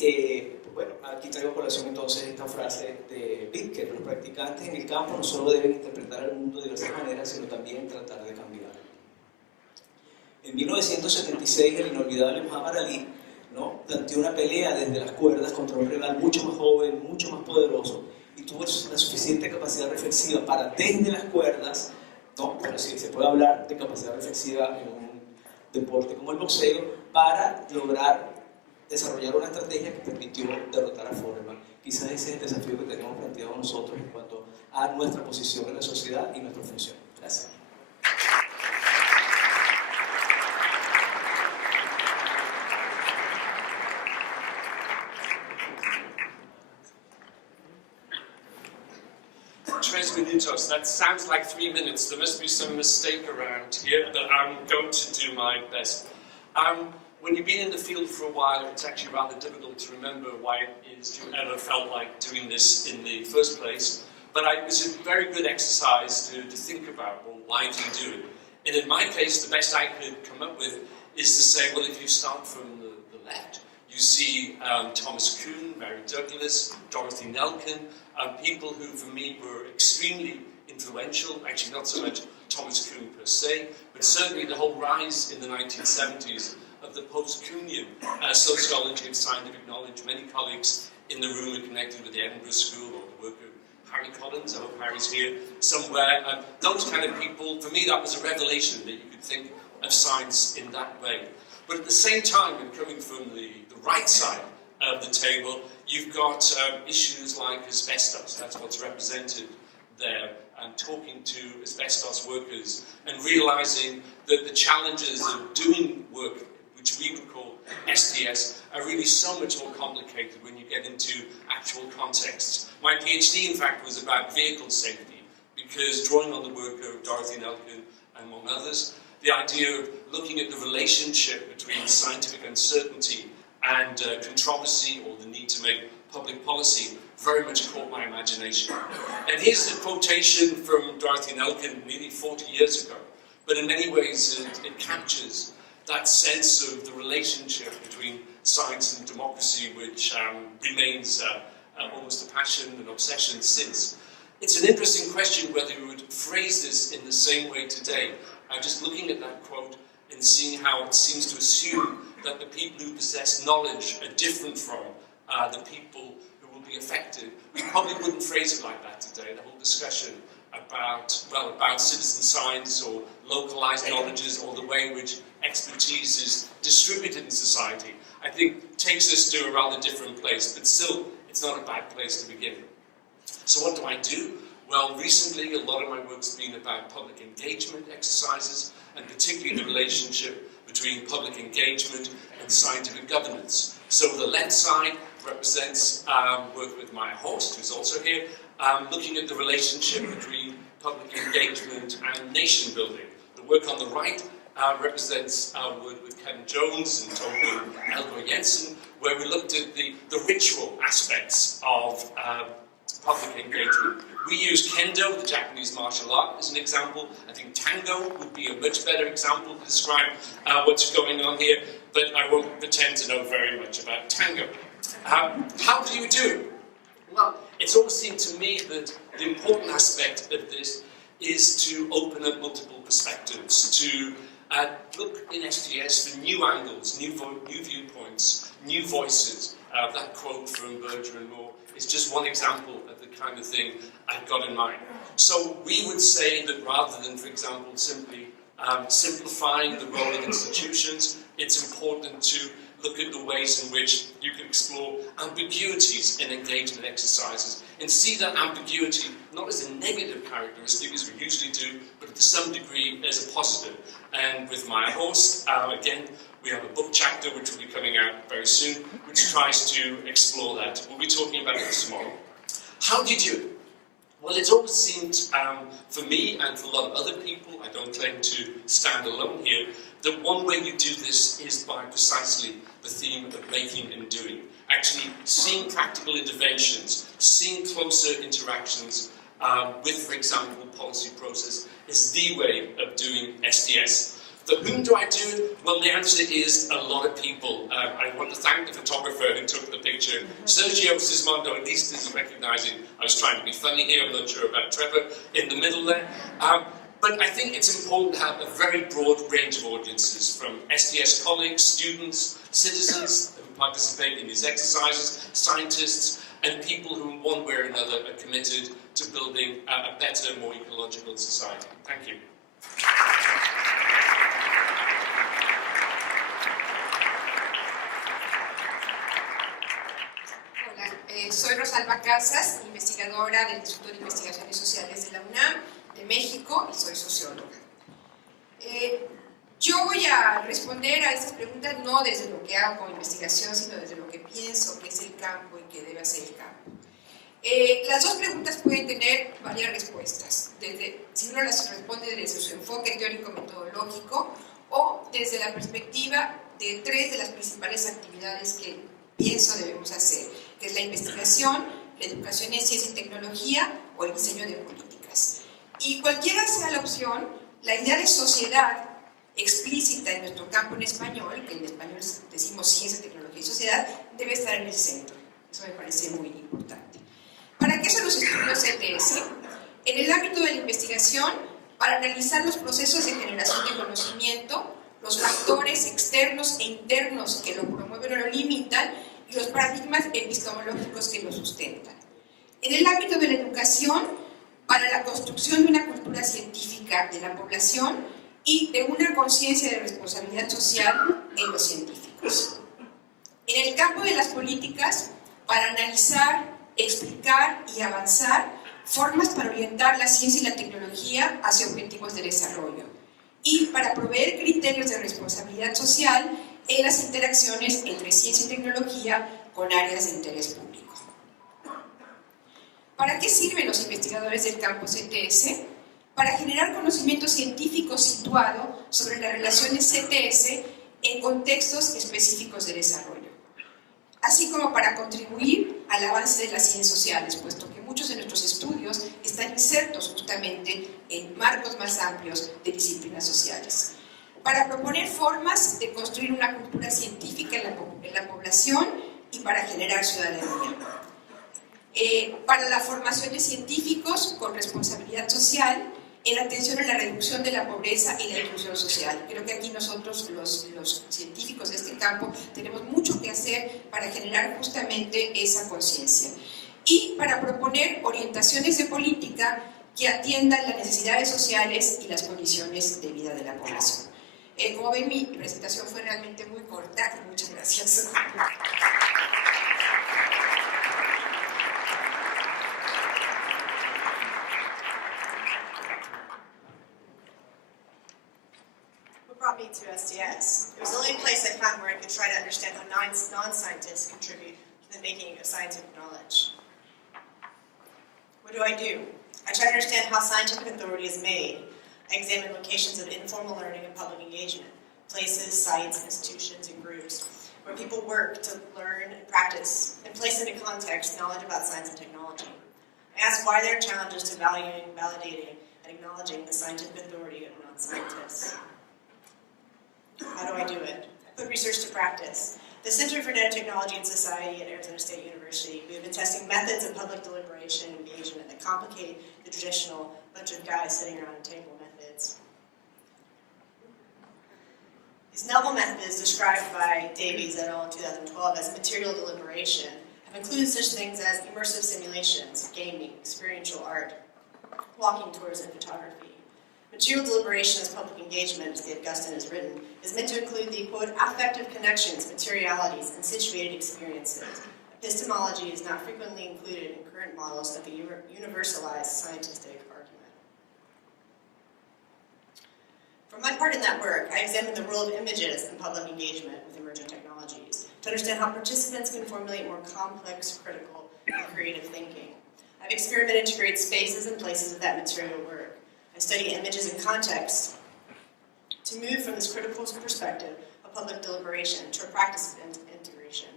bueno, aquí traigo a colación entonces esta frase de Wittgenstein: los practicantes en el campo no solo deben interpretar el mundo de diversas maneras, sino también tratar de cambiarlo. En 1976, el inolvidable Muhammad Ali, ¿no?, planteó una pelea desde las cuerdas contra un rival mucho más joven, mucho más poderoso, y tuvo la suficiente capacidad reflexiva para, desde las cuerdas, ¿no?, bueno, sí, se puede hablar de capacidad reflexiva en un deporte como el boxeo, para lograr desarrollar una estrategia que permitió derrotar a Foreman. Quizás ese es el desafío que tenemos planteado nosotros en cuanto a nuestra posición en la sociedad y nuestra función. Gracias. Tres minutos. That sounds like 3 minutes. There must be some mistake around here, but I'm going to do my best. When you've been in the field for a while, it's actually rather difficult to remember why it is you ever felt like doing this in the first place. But it was a very good exercise to think about, well, why do you do it? And in my case, the best I could come up with is to say, well, if you start from the left, you see Thomas Kuhn, Mary Douglas, Dorothy Nelken, people who, for me, were extremely influential, actually not so much Thomas Kuhn per se, but certainly the whole rise in the 1970s of the post-Kuhnian sociology of scientific knowledge. Many colleagues in the room are connected with the Edinburgh School or the work of Harry Collins. I hope Harry's here somewhere. Those kind of people, for me, that was a revelation that you could think of science in that way. But at the same time, and coming from the right side of the table, you've got issues like asbestos. That's what's represented there. And talking to asbestos workers and realizing that the challenges of doing work, which we would call STS, are really so much more complicated when you get into actual contexts. My PhD, in fact, was about vehicle safety, because drawing on the work of Dorothy Nelken and among others, the idea of looking at the relationship between scientific uncertainty and controversy, or the need to make public policy, very much caught my imagination. And here's a quotation from Dorothy Nelken nearly 40 years ago, but in many ways it captures that sense of the relationship between science and democracy, which remains almost a passion and obsession since. It's an interesting question whether you would phrase this in the same way today. Just looking at that quote and seeing how it seems to assume that the people who possess knowledge are different from the people who will be affected. We probably wouldn't phrase it like that today. The whole discussion about citizen science or localized knowledges, or the way in which expertise is distributed in society, I think takes us to a rather different place, but still, it's not a bad place to begin. So what do I do? Well, recently, a lot of my work's been about public engagement exercises, and particularly the relationship between public engagement and scientific governance. So the left side represents work with my host, who's also here, looking at the relationship between public engagement and nation building. The work on the right represents work with Kevin Jones and Tony Elgo Jensen, where we looked at the ritual aspects of public engagement, We use kendo, the Japanese martial art, as an example. I think tango would be a much better example to describe what's going on here, but I won't pretend to know very much about tango. How do you do it? Well, it's always seemed to me that the important aspect of this is to open up multiple perspectives, to look in STS for new angles, new viewpoints, new voices. That quote from Berger and Moore is just one example of the kind of thing I've got in mind. So we would say that rather than, for example, simply simplifying the role of institutions, it's important to look at the ways in which you can explore ambiguities in engagement exercises and see that ambiguity not as a negative characteristic, as we usually do, but to some degree as a positive. And with my horse, again, we have a book chapter which will be coming out very soon, which tries to explore that. We'll be talking about it tomorrow. How do you do it? Well, it's always seemed, for me and for a lot of other people, I don't claim to stand alone here, that one way you do this is by precisely the theme of making and doing. Actually seeing practical interventions, seeing closer interactions with, for example, policy process is the way of doing STS. For whom do I do it? Well, the answer is a lot of people. I want to thank the photographer who took the picture. Sergio Sismondo, at least is recognizing I was trying to be funny here. I'm not sure about Trevor in the middle there. But I think it's important to have a very broad range of audiences, from STS colleagues, students, citizens who participate in these exercises, scientists, and people who in one way or another are committed to building a better, more ecological society. Thank you. Hola, soy Rosalba Casas, investigadora del Instituto de Investigaciones Sociales de la UNAM, de México, y soy socióloga. Yo voy a responder a estas preguntas no desde lo que hago como investigación, sino desde lo que pienso que es el campo y que debe hacer el campo. Las dos preguntas pueden tener varias respuestas, si uno las responde desde su enfoque teórico-metodológico o desde la perspectiva de tres de las principales actividades que pienso debemos hacer, que es la investigación, la educación en ciencia y tecnología o el diseño de políticas. Y cualquiera sea la opción, la idea de sociedad explícita en nuestro campo en español, que en español decimos ciencia, tecnología y sociedad, debe estar en el centro. Eso me parece muy importante. ¿Para qué son los estudios CTS? En el ámbito de la investigación, para analizar los procesos de generación de conocimiento, los factores externos e internos que lo promueven o lo limitan, y los paradigmas epistemológicos que lo sustentan. En el ámbito de la educación, para la construcción de una cultura científica de la población y de una conciencia de responsabilidad social en los científicos. En el campo de las políticas, para analizar, explicar y avanzar formas para orientar la ciencia y la tecnología hacia objetivos de desarrollo y para proveer criterios de responsabilidad social en las interacciones entre ciencia y tecnología con áreas de interés público. ¿Para qué sirven los investigadores del campo CTS? Para generar conocimiento científico situado sobre las relaciones CTS en contextos específicos de desarrollo, así como para contribuir al avance de las ciencias sociales, puesto que muchos de nuestros estudios están insertos justamente en marcos más amplios de disciplinas sociales. Para proponer formas de construir una cultura científica en la población y para generar ciudadanía. Para la formación de científicos con responsabilidad social en atención a la reducción de la pobreza y la inclusión social. Creo que aquí nosotros, los científicos de este campo, tenemos mucho que hacer para generar justamente esa conciencia. Y para proponer orientaciones de política que atiendan las necesidades sociales y las condiciones de vida de la población. Como ven, mi presentación fue realmente muy corta. Muchas gracias. What brought me to STS? It was the only place I found where I could try to understand how non-scientists contribute to the making of scientific knowledge. What do? I try to understand how scientific authority is made. I examine locations of informal learning and public engagement, places, sites, institutions, and groups where people work to learn and practice and place into context knowledge about science and technology. I ask why there are challenges to valuing, validating, and acknowledging the scientific authority of non-scientists. How do I do it? I put research to practice. The Center for Nanotechnology and Society at Arizona State University, we have been testing methods of public deliberation and engagement that complicate the traditional bunch of guys sitting around a table methods. These novel methods, described by Davies et al. In 2012 as material deliberation, have included such things as immersive simulations, gaming, experiential art, walking tours, and photography. Material deliberation as public engagement, as Augustine has written, is meant to include the, quote, affective connections, materialities, and situated experiences. Epistemology is not frequently included in current models of the universalized scientific argument. For my part in that work, I examined the role of images in public engagement with emerging technologies to understand how participants can formulate more complex, critical, and creative thinking. I've experimented to create spaces and places of that material work. I study images and context to move from this critical perspective of public deliberation to a practice of integration.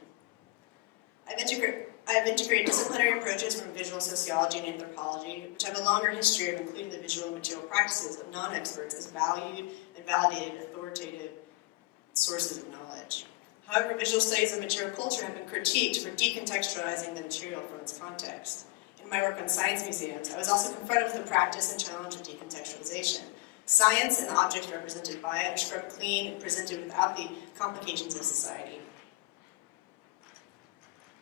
I've integrated disciplinary approaches from visual sociology and anthropology, which have a longer history of including the visual and material practices of non-experts as valued and validated authoritative sources of knowledge. However, visual studies of material culture have been critiqued for decontextualizing the material from its context. In my work on science museums, I was also confronted with the practice and challenge of decontextualization. Science and the objects represented by it are scrubbed clean and presented without the complications of society.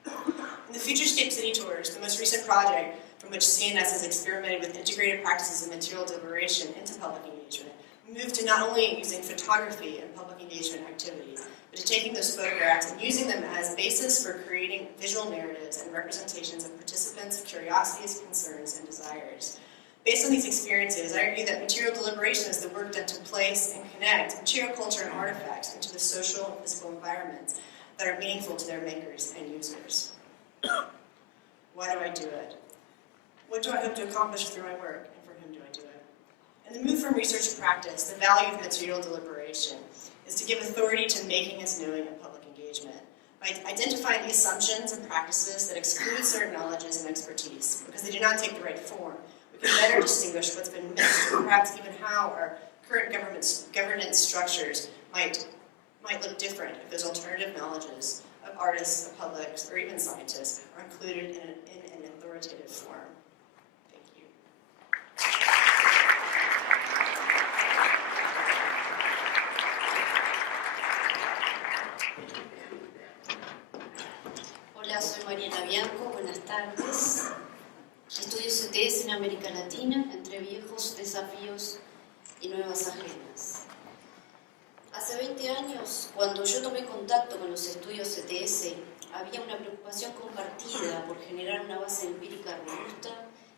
In the Futurescape City Tours, the most recent project from which CNS has experimented with integrated practices of material deliberation into public engagement, we moved to not only using photography in public engagement activities, but to taking those photographs and using them as basis for creating visual narratives and representations of participants' curiosities, concerns, and desires. Based on these experiences, I argue that material deliberation is the work done to place and connect material culture and artifacts into the social and physical environments that are meaningful to their makers and users. Why do I do it? What do I hope to accomplish through my work, and for whom do I do it? In the move from research to practice, the value of material deliberation is to give authority to making as knowing in public engagement. By identifying the assumptions and practices that exclude certain knowledges and expertise, because they do not take the right form, we can better distinguish what's been missed, or perhaps even how our current governance structures might look different if those alternative knowledges of artists, of publics, or even scientists are included in an authoritative form. Thank you. Hola, soy Mariana Bianco, buenas tardes. Estudio CTS en América Latina, entre viejos desafíos y nuevas agendas. Hace 20 años, cuando yo tomé contacto con los estudios CTS, había una preocupación compartida por generar una base empírica robusta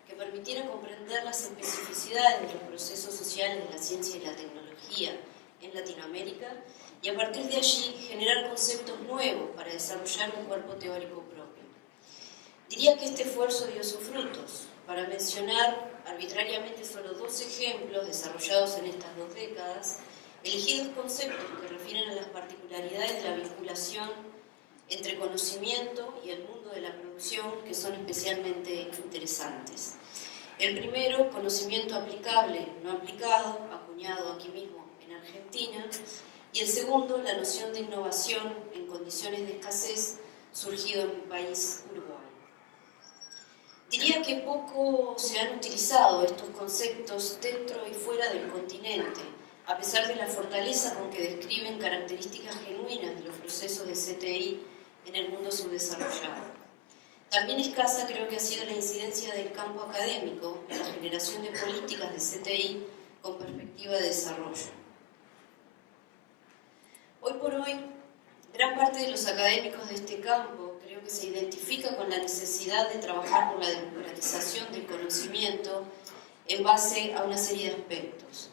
que permitiera comprender las especificidades de los procesos sociales de la ciencia y la tecnología en Latinoamérica y a partir de allí generar conceptos nuevos para desarrollar un cuerpo teórico propio. Diría que este esfuerzo dio sus frutos. Para mencionar arbitrariamente solo 2 ejemplos desarrollados en estas 2 décadas, elegí 2 conceptos que refieren a las particularidades de la vinculación entre conocimiento y el mundo de la producción que son especialmente interesantes. El primero, conocimiento aplicable, no aplicado, acuñado aquí mismo en Argentina, y el segundo, la noción de innovación en condiciones de escasez, surgido en mi país, Uruguay. Diría que poco se han utilizado estos conceptos dentro y fuera del continente, a pesar de la fortaleza con que describen características genuinas de los procesos de CTI en el mundo subdesarrollado. También escasa creo que ha sido la incidencia del campo académico en la generación de políticas de CTI con perspectiva de desarrollo. Hoy por hoy, gran parte de los académicos de este campo creo que se identifica con la necesidad de trabajar por la democratización del conocimiento en base a una serie de aspectos.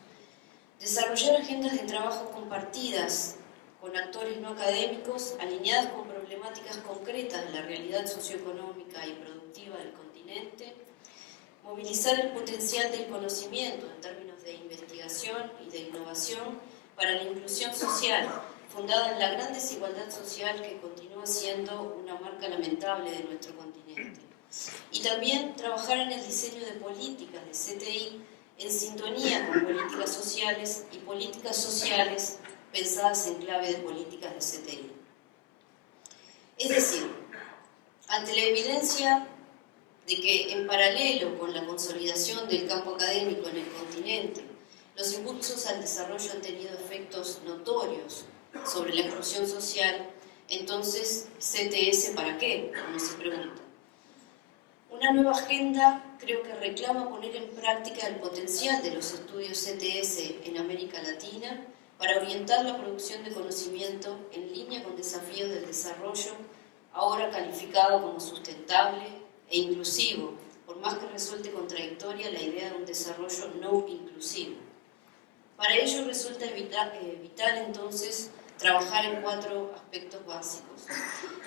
Desarrollar agendas de trabajo compartidas con actores no académicos alineadas con problemáticas concretas de la realidad socioeconómica y productiva del continente, movilizar el potencial del conocimiento en términos de investigación y de innovación para la inclusión social, fundada en la gran desigualdad social que continúa siendo una marca lamentable de nuestro continente. Y también trabajar en el diseño de políticas de CTI en sintonía con políticas sociales y políticas sociales pensadas en clave de políticas de CTI. Es decir, ante la evidencia de que en paralelo con la consolidación del campo académico en el continente, los impulsos al desarrollo han tenido efectos notorios sobre la exclusión social, entonces, ¿CTS para qué?, uno se pregunta. Una nueva agenda creo que reclama poner en práctica el potencial de los estudios CTS en América Latina para orientar la producción de conocimiento en línea con desafíos del desarrollo, ahora calificado como sustentable e inclusivo, por más que resulte contradictoria la idea de un desarrollo no inclusivo. Para ello resulta vital entonces trabajar en 4 aspectos básicos.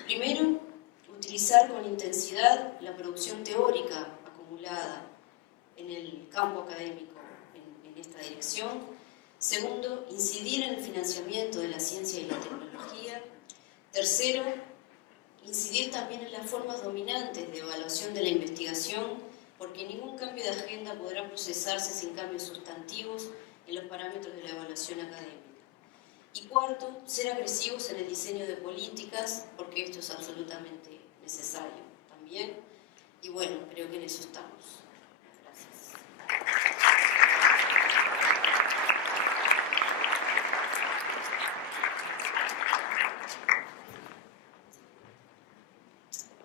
Primero, utilizar con intensidad la producción teórica acumulada en el campo académico en esta dirección. Segundo, incidir en el financiamiento de la ciencia y la tecnología. Tercero, incidir también en las formas dominantes de evaluación de la investigación, porque ningún cambio de agenda podrá procesarse sin cambios sustantivos en los parámetros de la evaluación académica. Y cuarto, ser agresivos en el diseño de políticas, porque esto es absolutamente necesario también. Y bueno, creo que en eso estamos. Gracias.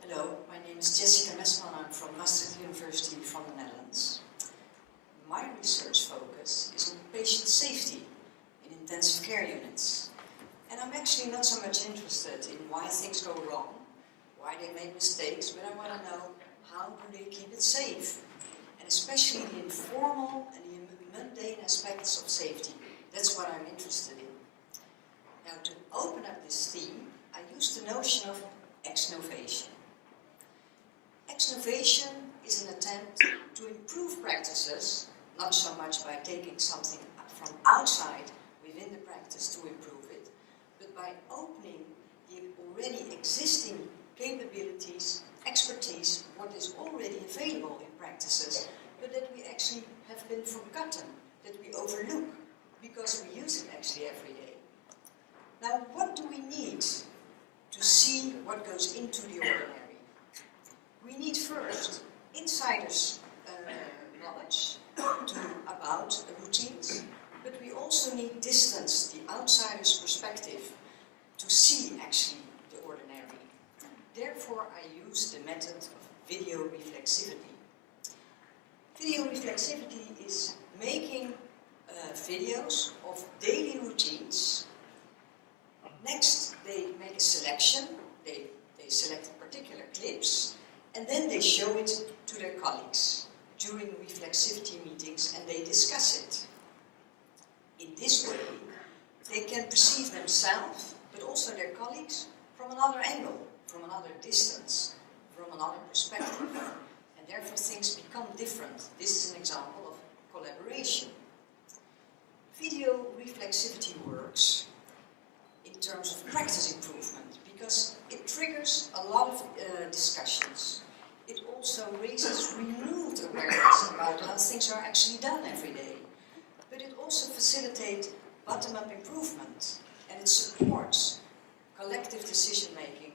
Hello, my name is Jessica Mesman. I'm from Maastricht University from the Netherlands. My research focus is on patient safety in intensive care units. And I'm actually not so much interested in why things go wrong, why they make mistakes, but I want to know how do they keep it safe, and especially the informal and the mundane aspects of safety. That's what I'm interested in. Now, to open up this theme, I used the notion of ex-novation. Ex-novation is an attempt to improve practices, not so much by taking something from outside within the practice to improve it, but by opening the already existing capabilities, expertise, what is already available in practices, but that we actually have been forgotten, that we overlook, because we use it actually every day. Now, what do we need to see what goes into the ordinary? We need first insiders' knowledge about the routines, but we also need distance, the outsider's perspective, to see actually the ordinary. Therefore, I use the method of video reflexivity. Video reflexivity is making videos of daily routines. Next, they make a selection. They select particular clips, and then they show it to their colleagues during reflexivity meetings, and they discuss it. In this way, they can perceive themselves, but also their colleagues, from another angle, from another distance, from another perspective, and therefore things become different. This is an example of collaboration. Video reflexivity works in terms of practice improvement because it triggers a lot of discussions. It also raises renewed awareness about how things are actually done every day. But it also facilitates bottom-up improvement, and it supports collective decision-making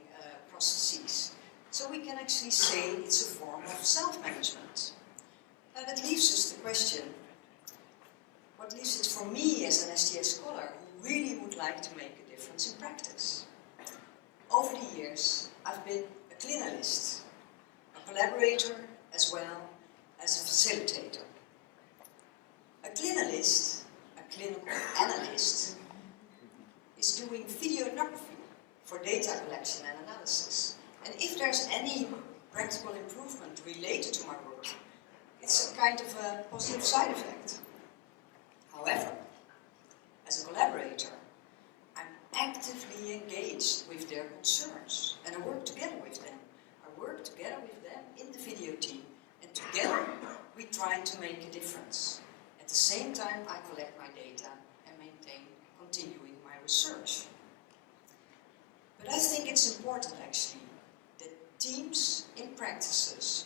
processes. So we can actually say it's a form of self-management. Now that leaves us the question, what leaves it for me as an STS scholar who really would like to make a difference in practice? Over the years, I've been a clinalist, a collaborator, as well as a facilitator. A clinalist, a clinical analyst, is doing videography for data collection and analysis. And if there's any practical improvement related to my work, it's a kind of a positive side effect. However, as a collaborator, I'm actively engaged with their concerns, and I work together with them. I work together with them in the video team, and together we try to make a difference. At the same time, I collect my data and maintain continuing my research. But I think it's important, actually, that teams in practices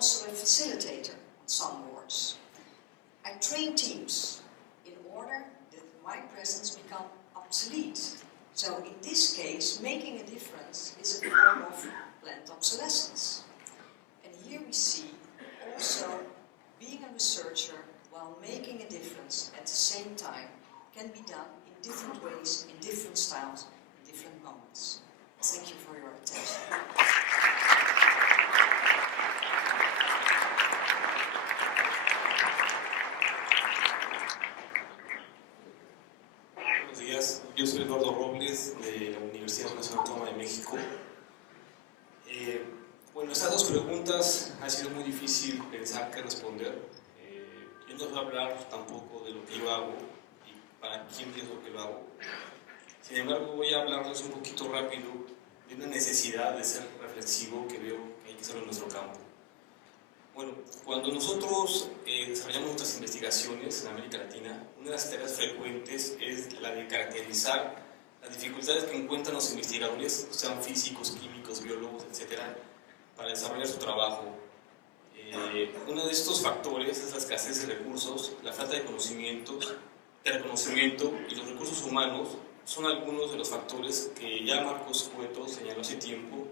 also a facilitator on some wards. I train teams in order that my presence become obsolete. So in this case, making a difference is a form of planned obsolescence. And here we see also being a researcher while making a difference at the same time can be done in different ways, in different styles, in different moments. Thank you for your attention. Buenos días, yo soy Eduardo Robles de la Universidad Nacional Autónoma de México. Bueno, estas dos preguntas ha sido muy difícil pensar qué responder. Yo no voy a hablar tampoco de lo que yo hago y para quién pienso que lo hago. Sin embargo, voy a hablarles un poquito rápido de una necesidad de ser reflexivo que veo que hay que hacerlo en nuestro campo. Bueno, cuando nosotros desarrollamos nuestras investigaciones en América Latina, una de las tareas frecuentes es la de caracterizar las dificultades que encuentran los investigadores, sean físicos, químicos, biólogos, etcétera, para desarrollar su trabajo. Uno de estos factores es la escasez de recursos, la falta de conocimientos, de reconocimiento y los recursos humanos son algunos de los factores que ya Marcos Cueto señaló hace tiempo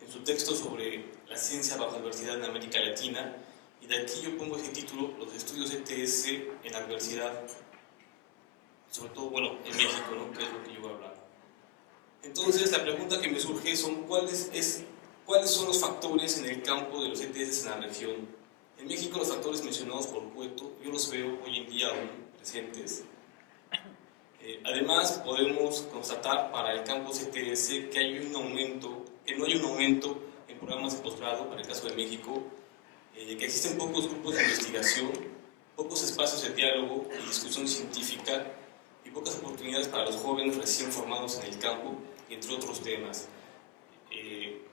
en su texto sobre la ciencia bajo adversidad en América Latina, y de aquí yo pongo ese título, los estudios ETS en adversidad, sobre todo, bueno, en México, ¿no?, que es lo que yo voy a hablar. Entonces, la pregunta que me surge son ¿cuáles son los factores en el campo de los ETS en la región? En México los factores mencionados por Cueto, yo los veo hoy en día aún presentes. Además, podemos constatar para el campo ETS que hay un aumento, que no hay un aumento en programas de posgrado, para el caso de México, que existen pocos grupos de investigación, pocos espacios de diálogo y discusión científica y pocas oportunidades para los jóvenes recién formados en el campo, entre otros temas.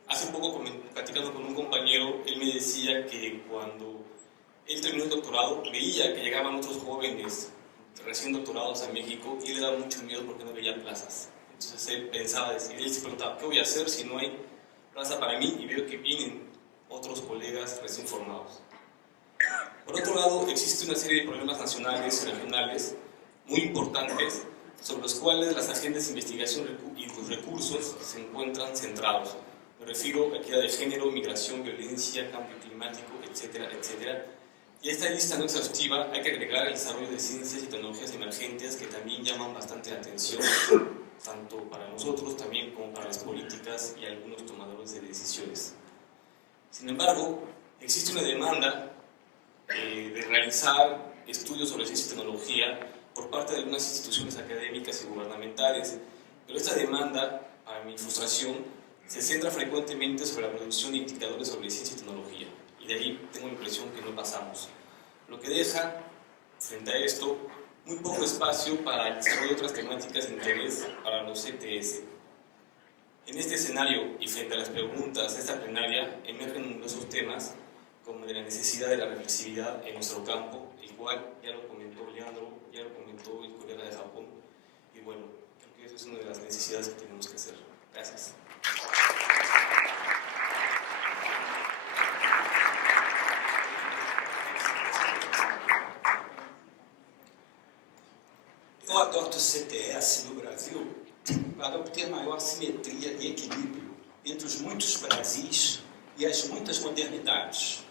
Hace poco, platicando con un compañero, él me decía que cuando él terminó el doctorado, veía que llegaban otros jóvenes recién doctorados a México y él le daba mucho miedo porque no veía plazas. Entonces él pensaba, él se preguntaba, ¿qué voy a hacer si no hay plaza para mí? Y veo que vienen otros colegas recién formados. Por otro lado, existe una serie de problemas nacionales y regionales muy importantes sobre los cuales las agendas de investigación y los recursos se encuentran centrados. Me refiero a equidad de género, migración, violencia, cambio climático, etcétera, etcétera. Y a esta lista no exhaustiva hay que agregar el desarrollo de ciencias y tecnologías emergentes que también llaman bastante la atención, tanto para nosotros también como para las políticas y algunos tomadores de decisiones. Sin embargo, existe una demanda de realizar estudios sobre ciencia y tecnología por parte de algunas instituciones académicas y gubernamentales, pero esta demanda, para mi frustración, se centra frecuentemente sobre la producción de indicadores sobre ciencia y tecnología, y de ahí tengo la impresión que no pasamos, lo que deja, frente a esto, muy poco espacio para el desarrollo de otras temáticas de interés para los ETS. En este escenario y frente a las preguntas de esta plenaria emergen numerosos temas como de la necesidad de la reflexividad en nuestro campo, el cual ya lo comentó Leandro, ya lo comentó el colega de Japón, y bueno, creo que eso es una de las necesidades que tenemos que hacer. Gracias. Eu adoto o CTS no Brasil para obter maior simetria e equilíbrio entre os muitos Brasis e as muitas modernidades.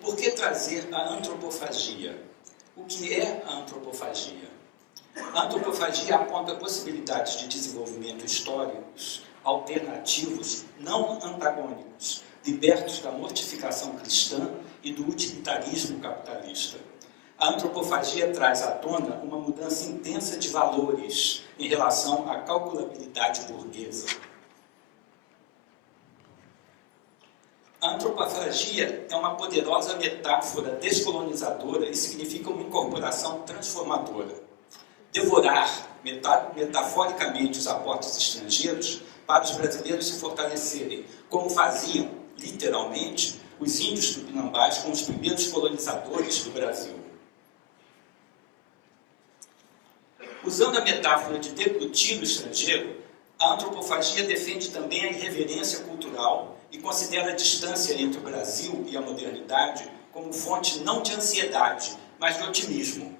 Por que trazer a antropofagia? O que é a antropofagia? A antropofagia aponta possibilidades de desenvolvimento históricos, alternativos, não antagônicos, libertos da mortificação cristã e do utilitarismo capitalista. A antropofagia traz à tona uma mudança intensa de valores em relação à calculabilidade burguesa. A antropofagia é uma poderosa metáfora descolonizadora e significa uma incorporação transformadora. Devorar, metaforicamente, os aportes estrangeiros para os brasileiros se fortalecerem, como faziam, literalmente, os índios tupinambás com os primeiros colonizadores do Brasil. Usando a metáfora de deglutir o estrangeiro, A antropofagia defende também a irreverência cultural e considera a distância entre o Brasil e a modernidade como fonte não de ansiedade, mas de otimismo.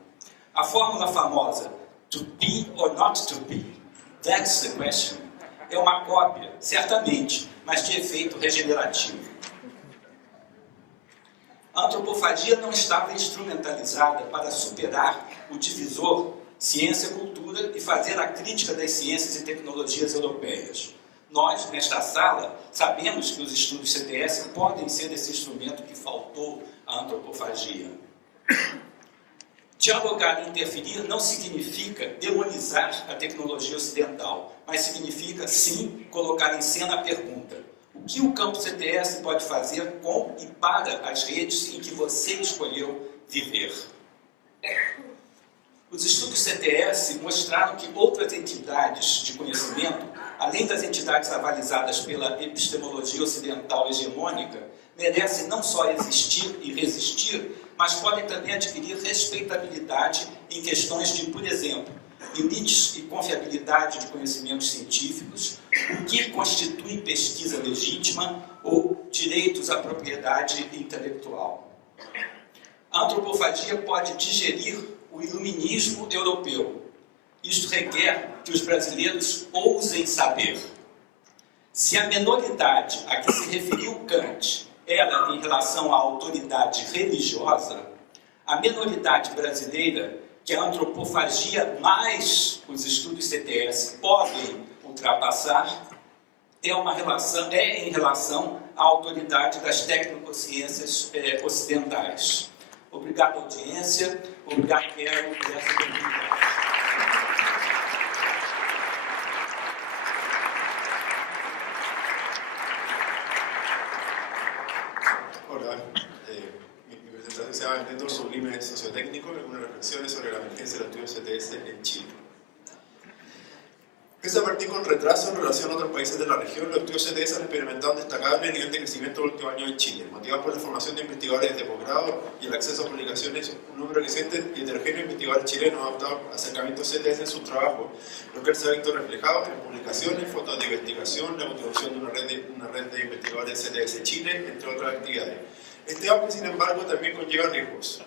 A fórmula famosa to be or not to be, that's the question, é uma cópia, certamente, mas de efeito regenerativo. A antropofagia não estava instrumentalizada para superar o divisor ciência-cultura e fazer a crítica das ciências e tecnologias europeias. Nós, nesta sala, sabemos que os estudos CTS podem ser esse instrumento que faltou à antropofagia. Dialogar e interferir não significa demonizar a tecnologia ocidental, mas significa, sim, colocar em cena a pergunta: o que o campo CTS pode fazer com e para as redes em que você escolheu viver? Os estudos CTS mostraram que outras entidades de conhecimento, além das entidades avalizadas pela epistemologia ocidental hegemônica, merecem não só existir e resistir, mas podem também adquirir respeitabilidade em questões de, por exemplo, limites e confiabilidade de conhecimentos científicos, o que constitui pesquisa legítima ou direitos à propriedade intelectual. A antropofagia pode digerir o iluminismo europeu. Isto requer que os brasileiros ousem saber. Se a menoridade a que se referiu Kant era em relação à autoridade religiosa, a menoridade brasileira, que a antropofagia mais os estudos CTS podem ultrapassar, é em relação à autoridade das tecnociências ocidentais. Obrigado, audiência. Obrigado, Quero, por essa oportunidade. Hola, mi presentación se llama Método Sublime Sociotécnico, algunas reflexiones sobre la emergencia del estudio CTS en Chile. Pese a partir con retraso en relación a otros países de la región, los estudios CTS han experimentado un destacable nivel de crecimiento en los últimos años en Chile, motivado por la formación de investigadores de posgrado y el acceso a publicaciones. Un número creciente y heterogéneo de investigadores chilenos ha adoptado acercamientos CTS en sus trabajos, lo que se ha visto reflejado en publicaciones, fotos de investigación, la contribución de una red de investigadores CTS Chile, entre otras actividades. Este auge, sin embargo, también conlleva riesgos.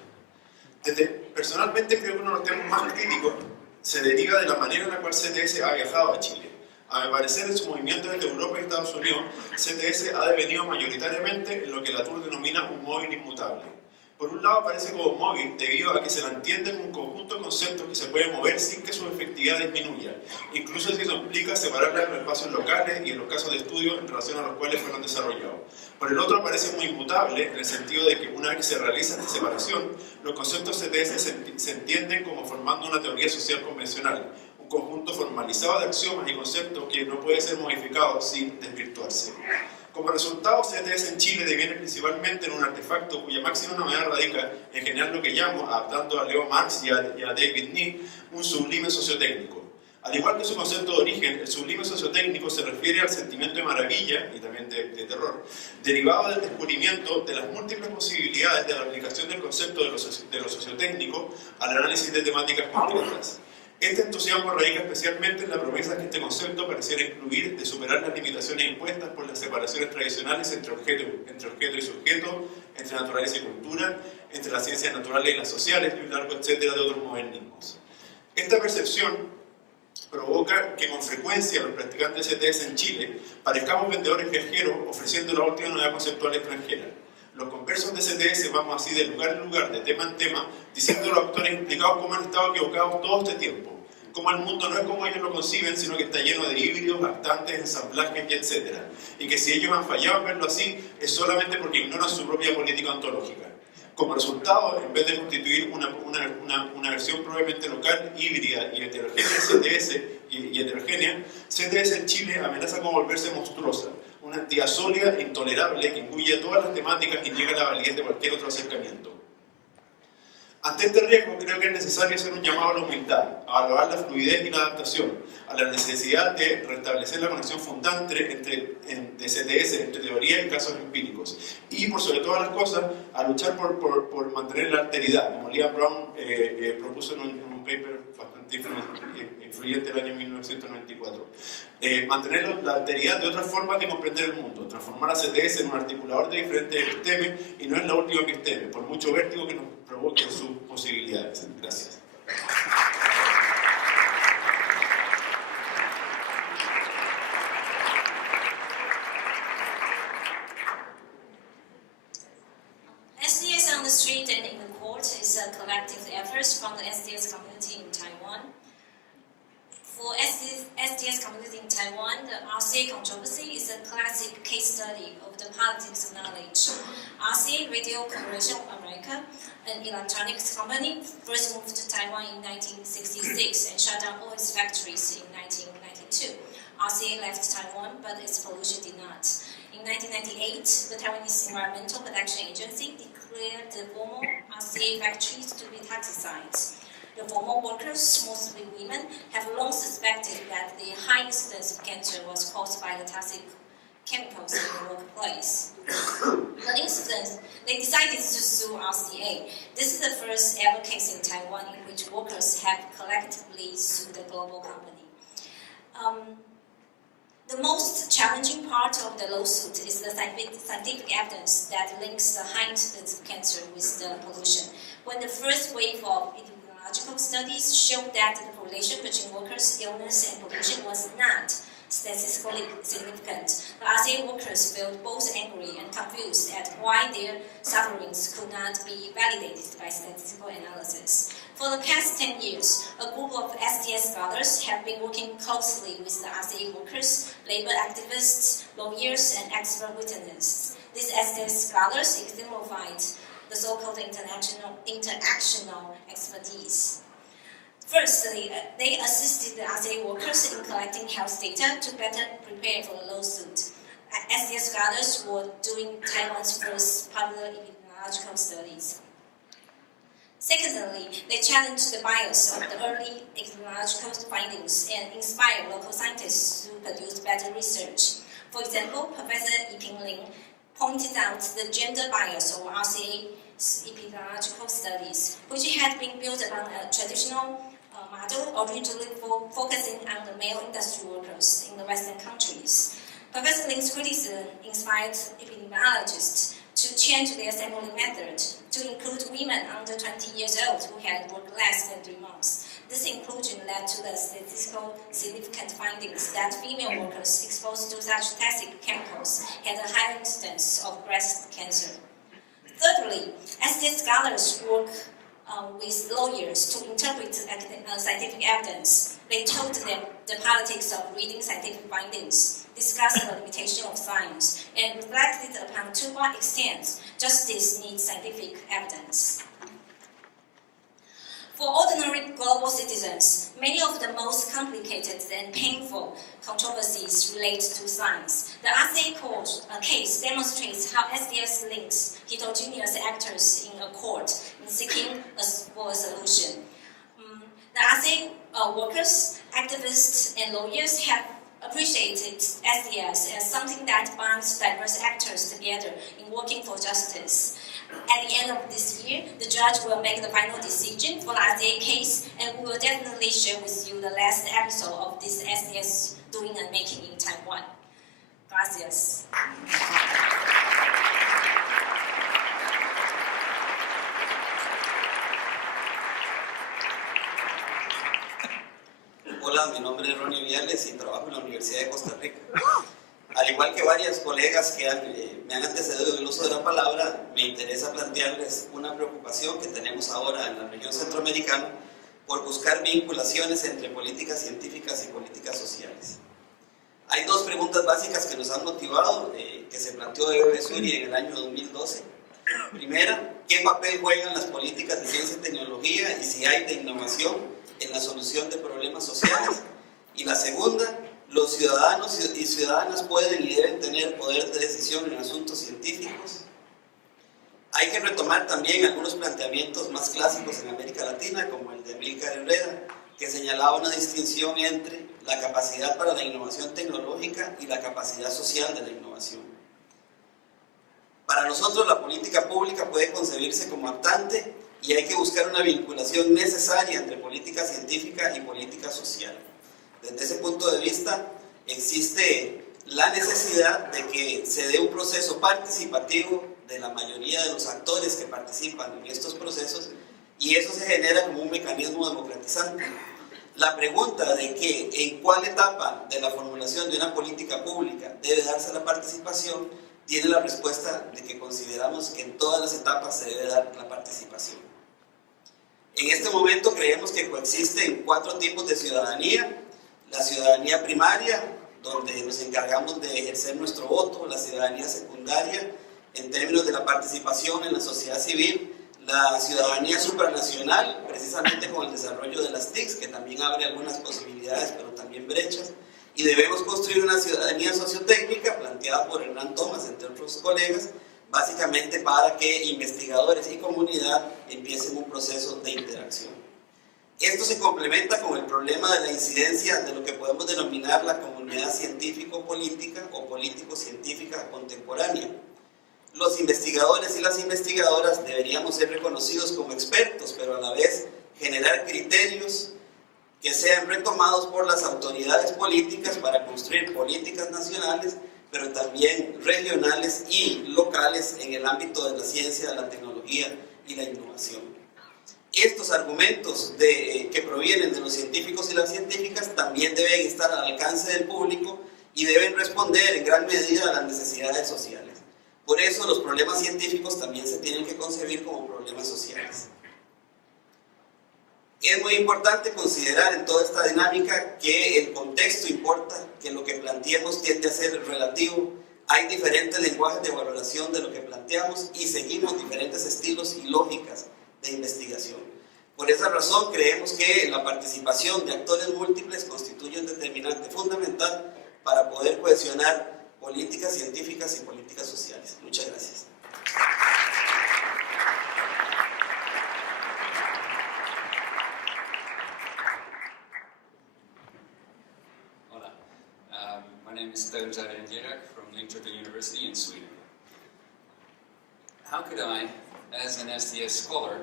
Personalmente creo que uno de los temas más críticos se deriva de la manera en la cual CTS ha viajado a Chile. A mi parecer, en su movimiento desde Europa y Estados Unidos, CTS ha devenido mayoritariamente en lo que Latour denomina un móvil inmutable. Por un lado aparece como móvil debido a que se la entiende como un conjunto de conceptos que se puede mover sin que su efectividad disminuya, incluso si eso implica separarla en los espacios locales y en los casos de estudio en relación a los cuales fueron desarrollados. Por el otro aparece muy inmutable en el sentido de que una vez que se realiza esta separación, los conceptos CTS se entienden como formando una teoría social convencional, un conjunto formalizado de axiomas y conceptos que no puede ser modificado sin desvirtuarse. Como resultado, CTS en Chile deviene principalmente en un artefacto cuya máxima novedad radica en generar lo que llamo, adaptando a Leo Marx y a David Nick, un sublime sociotécnico. Al igual que su concepto de origen, el sublime sociotécnico se refiere al sentimiento de maravilla y también de terror, derivado del descubrimiento de las múltiples posibilidades de la aplicación del concepto de lo sociotécnico al análisis de temáticas concretas. Este entusiasmo radica especialmente en la promesa que este concepto pareciera incluir de superar las limitaciones impuestas por las separaciones tradicionales entre objeto y sujeto, entre naturaleza y cultura, entre las ciencias naturales y las sociales, y un largo etcétera de otros modernismos. Esta percepción provoca que con frecuencia los practicantes de CTS en Chile parezcamos vendedores viajeros ofreciendo la última novedad conceptual extranjera. Los conversos de CTS vamos así de lugar en lugar, de tema en tema, diciendo a los actores implicados cómo han estado equivocados todo este tiempo, cómo el mundo no es como ellos lo conciben, sino que está lleno de híbridos, actantes, ensamblajes y etc. Y que si ellos han fallado en verlo así, es solamente porque ignoran su propia política ontológica. Como resultado, en vez de constituir una versión probablemente local, híbrida y heterogénea, CTS en Chile amenaza con volverse monstruosa, una entidad sólida e intolerable que incluye todas las temáticas y niega la validez de cualquier otro acercamiento. Ante este riesgo, creo que es necesario hacer un llamado a la humildad, a valorar la fluidez y la adaptación, a la necesidad de restablecer la conexión fundante de CTS entre teoría y casos empíricos, y por sobre todas las cosas, a luchar por mantener la alteridad, como Liam Brown propuso en un paper bastante influyente Constituyente del año 1994. Mantener la alteridad de otras formas de comprender el mundo, transformar a CTS en un articulador de diferentes epistemes y no en la última episteme, por mucho vértigo que nos provoquen sus posibilidades. Gracias. SDS on the street and in the court is a collective effort from the SDS community in Taiwan. For SDS community in Taiwan, the RCA controversy is a classic case study of the politics of knowledge. RCA Radio Corporation of America, an electronics company, first moved to Taiwan in 1966 and shut down all its factories in 1992. RCA left Taiwan, but its pollution did not. In 1998, the Taiwanese Environmental Protection Agency declared the former RCA factories to be toxic sites. The former workers, mostly women, have long suspected that the high incidence of cancer was caused by the toxic chemicals in the workplace. The incident, they decided to sue RCA. This is the first ever case in Taiwan in which workers have collectively sued a global company. The most challenging part of the lawsuit is the scientific evidence that links the high incidence of cancer with the pollution. When the first wave of epidemiological studies showed that the correlation between workers' illness and pollution was not statistically significant, the RCA workers felt both angry and confused at why their sufferings could not be validated by statistical analysis. For the past 10 years, a group of SDS scholars have been working closely with the RCA workers, labor activists, lawyers, and expert witnesses. These SDS scholars exemplified the so-called interactional expertise. Firstly, they assisted the RCA workers in collecting health data to better prepare for the lawsuit. SDS scholars were doing Taiwan's first popular epidemiological studies. Secondly, they challenged the bias of the early epidemiological findings and inspired local scientists to produce better research. For example, Professor Yiping Lin pointed out the gender bias of RCA's epidemiological studies, which had been built upon a traditional model originally focusing on the male industry workers in the Western countries. Professor Lin's criticism inspired epidemiologists to change their sampling method to include women under 20 years old who had worked less than 3 months. This inclusion led to the statistically significant findings that female workers exposed to such toxic chemicals had a higher incidence of breast cancer. Thirdly, as these scholars work with lawyers to interpret scientific evidence, they told them the politics of reading scientific findings, discussed the limitation of science, and reflected upon to what extent justice needs scientific evidence. For ordinary global citizens, many of the most complicated and painful controversies relate to science. The RCA case demonstrates how SDS links heterogeneous actors in a court in seeking for a solution. The RCA workers, activists, and lawyers have appreciated SDS as something that binds diverse actors together in working for justice. At the end of this year, the judge will make the final decision for the RCA case, and we will definitely share with you the last episode of this SDS doing and making in Taiwan. Gracias. Hola, mi nombre es Ronnie Viales y trabajo en la Universidad de Costa Rica. Al igual que varios colegas que me han antecedido en el uso de la palabra, me interesa plantearles una preocupación que tenemos ahora en la región centroamericana por buscar vinculaciones entre políticas científicas y políticas sociales. Hay dos preguntas básicas que nos han motivado, que se planteó Eve Suri en el año 2012. Primera, ¿qué papel juegan las políticas de ciencia y tecnología y si hay de innovación en la solución de problemas sociales? Y la segunda, ¿los ciudadanos y ciudadanas pueden y deben tener poder de decisión en asuntos científicos? Hay que retomar también algunos planteamientos más clásicos en América Latina, como el de Amílcar Herrera, que señalaba una distinción entre la capacidad para la innovación tecnológica y la capacidad social de la innovación. Para nosotros la política pública puede concebirse como actante y hay que buscar una vinculación necesaria entre política científica y política social. Desde ese punto de vista, existe la necesidad de que se dé un proceso participativo de la mayoría de los actores que participan en estos procesos, y eso se genera como un mecanismo democratizante. La pregunta de que en cuál etapa de la formulación de una política pública debe darse la participación tiene la respuesta de que consideramos que en todas las etapas se debe dar la participación. En este momento creemos que coexisten 4 tipos de ciudadanía: la ciudadanía primaria, donde nos encargamos de ejercer nuestro voto; la ciudadanía secundaria, en términos de la participación en la sociedad civil; la ciudadanía supranacional, precisamente con el desarrollo de las TICs, que también abre algunas posibilidades, pero también brechas; y debemos construir una ciudadanía sociotécnica planteada por Hernán Thomas, entre otros colegas, básicamente para que investigadores y comunidad empiecen un proceso de interacción. Esto se complementa con el problema de la incidencia de lo que podemos denominar la comunidad científico-política o político-científica contemporánea. Los investigadores y las investigadoras deberíamos ser reconocidos como expertos, pero a la vez generar criterios que sean retomados por las autoridades políticas para construir políticas nacionales, pero también regionales y locales en el ámbito de la ciencia, la tecnología y la innovación. Estos argumentos que provienen de los científicos y las científicas también deben estar al alcance del público y deben responder en gran medida a las necesidades sociales. Por eso los problemas científicos también se tienen que concebir como problemas sociales. Es muy importante considerar en toda esta dinámica que el contexto importa, que lo que planteemos tiende a ser relativo. Hay diferentes lenguajes de valoración de lo que planteamos y seguimos diferentes estilos y lógicas de investigación. Por esa razón creemos que la participación de actores múltiples constituye un determinante fundamental para poder cohesionar políticas científicas y políticas sociales. Muchas gracias. Hola, my name is Teun Zarenjerak from Linköping University in Sweden. How could I, as an STS scholar,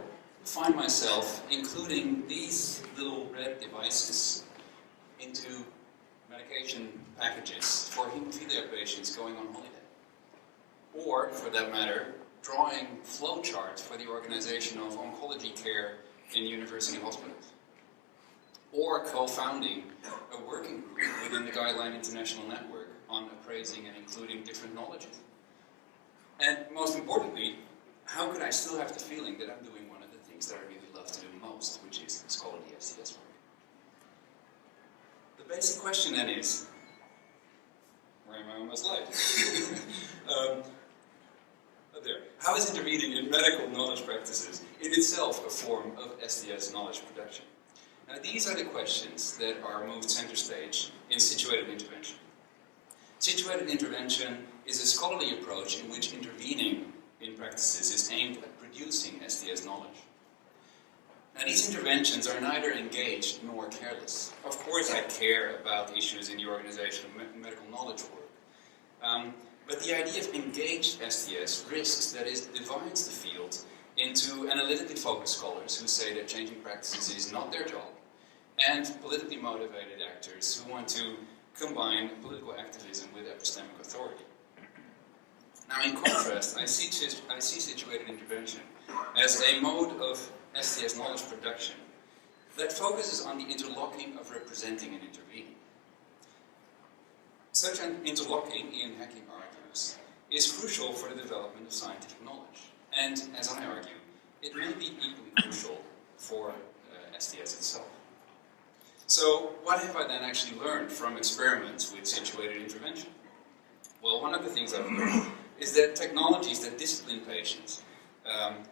find myself including these little red devices into medication packages for hemophilia patients going on holiday? Or, for that matter, drawing flowcharts for the organization of oncology care in university hospitals? Or co-founding a working group within the Guideline International Network on appraising and including different knowledges? And most importantly, how could I still have the feeling that I'm doing one of the things that I really love to do most, which is scholarly STS work? The basic question then is, where am I on my slide? There. How is intervening in medical knowledge practices in itself a form of STS knowledge production? Now, these are the questions that are moved center stage in situated intervention. Situated intervention is a scholarly approach in which intervening in practices is aimed at producing STS knowledge. Now, these interventions are neither engaged nor careless. Of course, I care about issues in the organization of medical knowledge work. But the idea of engaged STS risks that it divides the field into analytically focused scholars who say that changing practices is not their job, and politically motivated actors who want to combine political activism with epistemic authority. Now, in contrast, I see situated intervention as a mode of STS knowledge production that focuses on the interlocking of representing and intervening. Such an interlocking, Ian Hacking argues, is crucial for the development of scientific knowledge. And, as I argue, it may be equally crucial for STS itself. So, what have I then actually learned from experiments with situated intervention? Well, one of the things I've learned is that technologies that discipline patients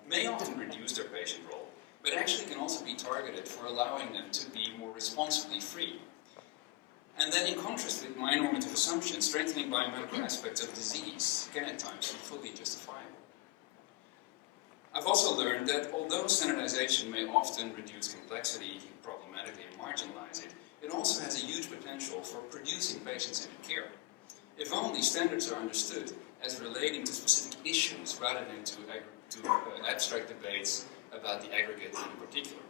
may often reduce their patient role, but actually can also be targeted for allowing them to be more responsibly free. And then, in contrast with my normative assumptions, strengthening biomedical aspects of disease can at times be fully justifiable. I've also learned that although standardization may often reduce complexity problematically and marginalize it, it also has a huge potential for producing patient-centered care. If only standards are understood as relating to specific issues rather than to abstract debates about the aggregate in particular.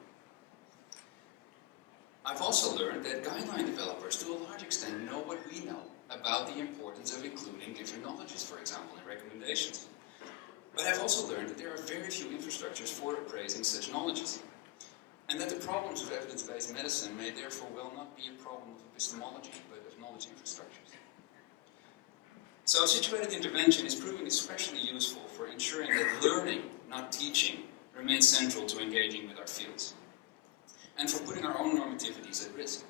I've also learned that guideline developers, to a large extent, know what we know about the importance of including different knowledges, for example, in recommendations. But I've also learned that there are very few infrastructures for appraising such knowledges, and that the problems of evidence-based medicine may therefore well not be a problem of epistemology, but of knowledge infrastructures. So situated intervention is proving especially useful for ensuring that learning, not teaching, remains central to engaging with our fields, and for putting our own normativities at risk.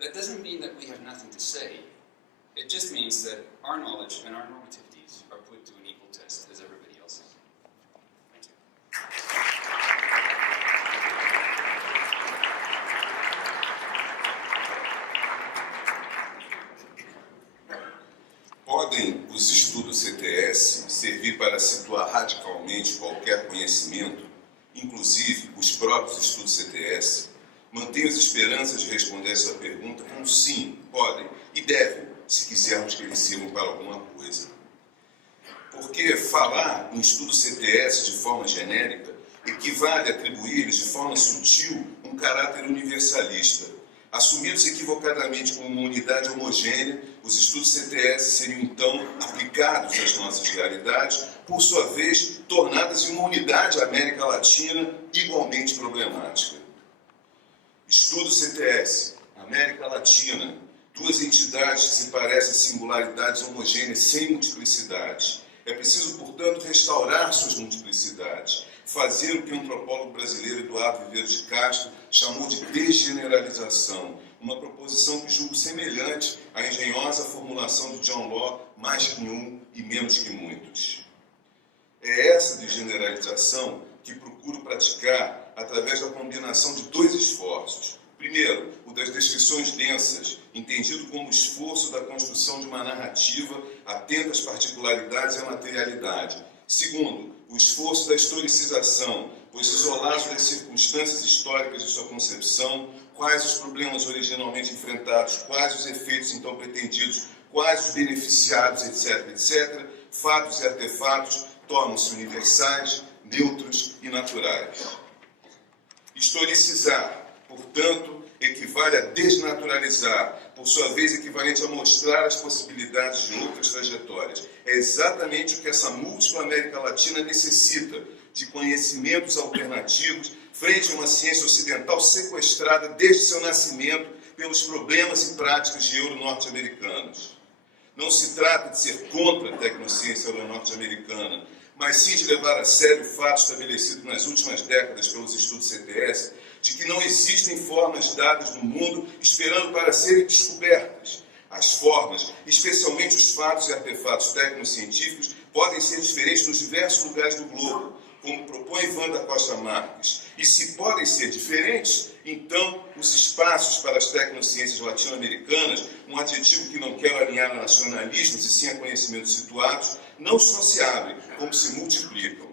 That doesn't mean that we have nothing to say. It just means that our knowledge and our normativities are put to an equal test as everybody else's. Thank you. Podem os estudos CTS servir para situar radicalmente qualquer conhecimento, inclusive os próprios estudos CTS? Mantenho as esperanças de responder essa pergunta com sim, podem e devem, se quisermos que eles sirvam para alguma coisa. Porque falar em estudos CTS de forma genérica equivale a atribuir-lhes de forma sutil um caráter universalista. Assumidos equivocadamente como uma unidade homogênea, os estudos CTS seriam então aplicados às nossas realidades, por sua vez, tornadas em uma unidade América Latina igualmente problemática. Estudo CTS, América Latina, duas entidades que se parecem singularidades homogêneas sem multiplicidade. É preciso, portanto, restaurar suas multiplicidades, fazer o que o antropólogo brasileiro Eduardo Viveiro de Castro chamou de desgeneralização, uma proposição que julgo semelhante à engenhosa formulação de John Locke, mais que um e menos que muitos. É essa desgeneralização que procuro praticar através da combinação de dois esforços. Primeiro, o das descrições densas, entendido como esforço da construção de uma narrativa atenta às particularidades e à materialidade. Segundo, o esforço da historicização, pois isolados das circunstâncias históricas de sua concepção, quais os problemas originalmente enfrentados, quais os efeitos então pretendidos, quais os beneficiados, etc., etc., fatos e artefatos tornam-se universais, neutros e naturais. Historicizar, portanto, equivale a desnaturalizar, por sua vez equivalente a mostrar as possibilidades de outras trajetórias. É exatamente o que essa múltipla América Latina necessita, de conhecimentos alternativos frente a uma ciência ocidental sequestrada desde seu nascimento pelos problemas e práticas de euro-norte-americanos. Não se trata de ser contra a tecnociência euro-norte-americana, mas sim de levar a sério o fato estabelecido nas últimas décadas pelos estudos CTS, de que não existem formas dadas no mundo esperando para serem descobertas. As formas, especialmente os fatos e artefatos tecnocientíficos, podem ser diferentes nos diversos lugares do globo, como propõe Wanda Costa Marques. E se podem ser diferentes, então os espaços para as tecnociências latino-americanas, um adjetivo que não quero alinhar a nacionalismos e sim a conhecimentos situados, não só se abrem, como se multiplicam.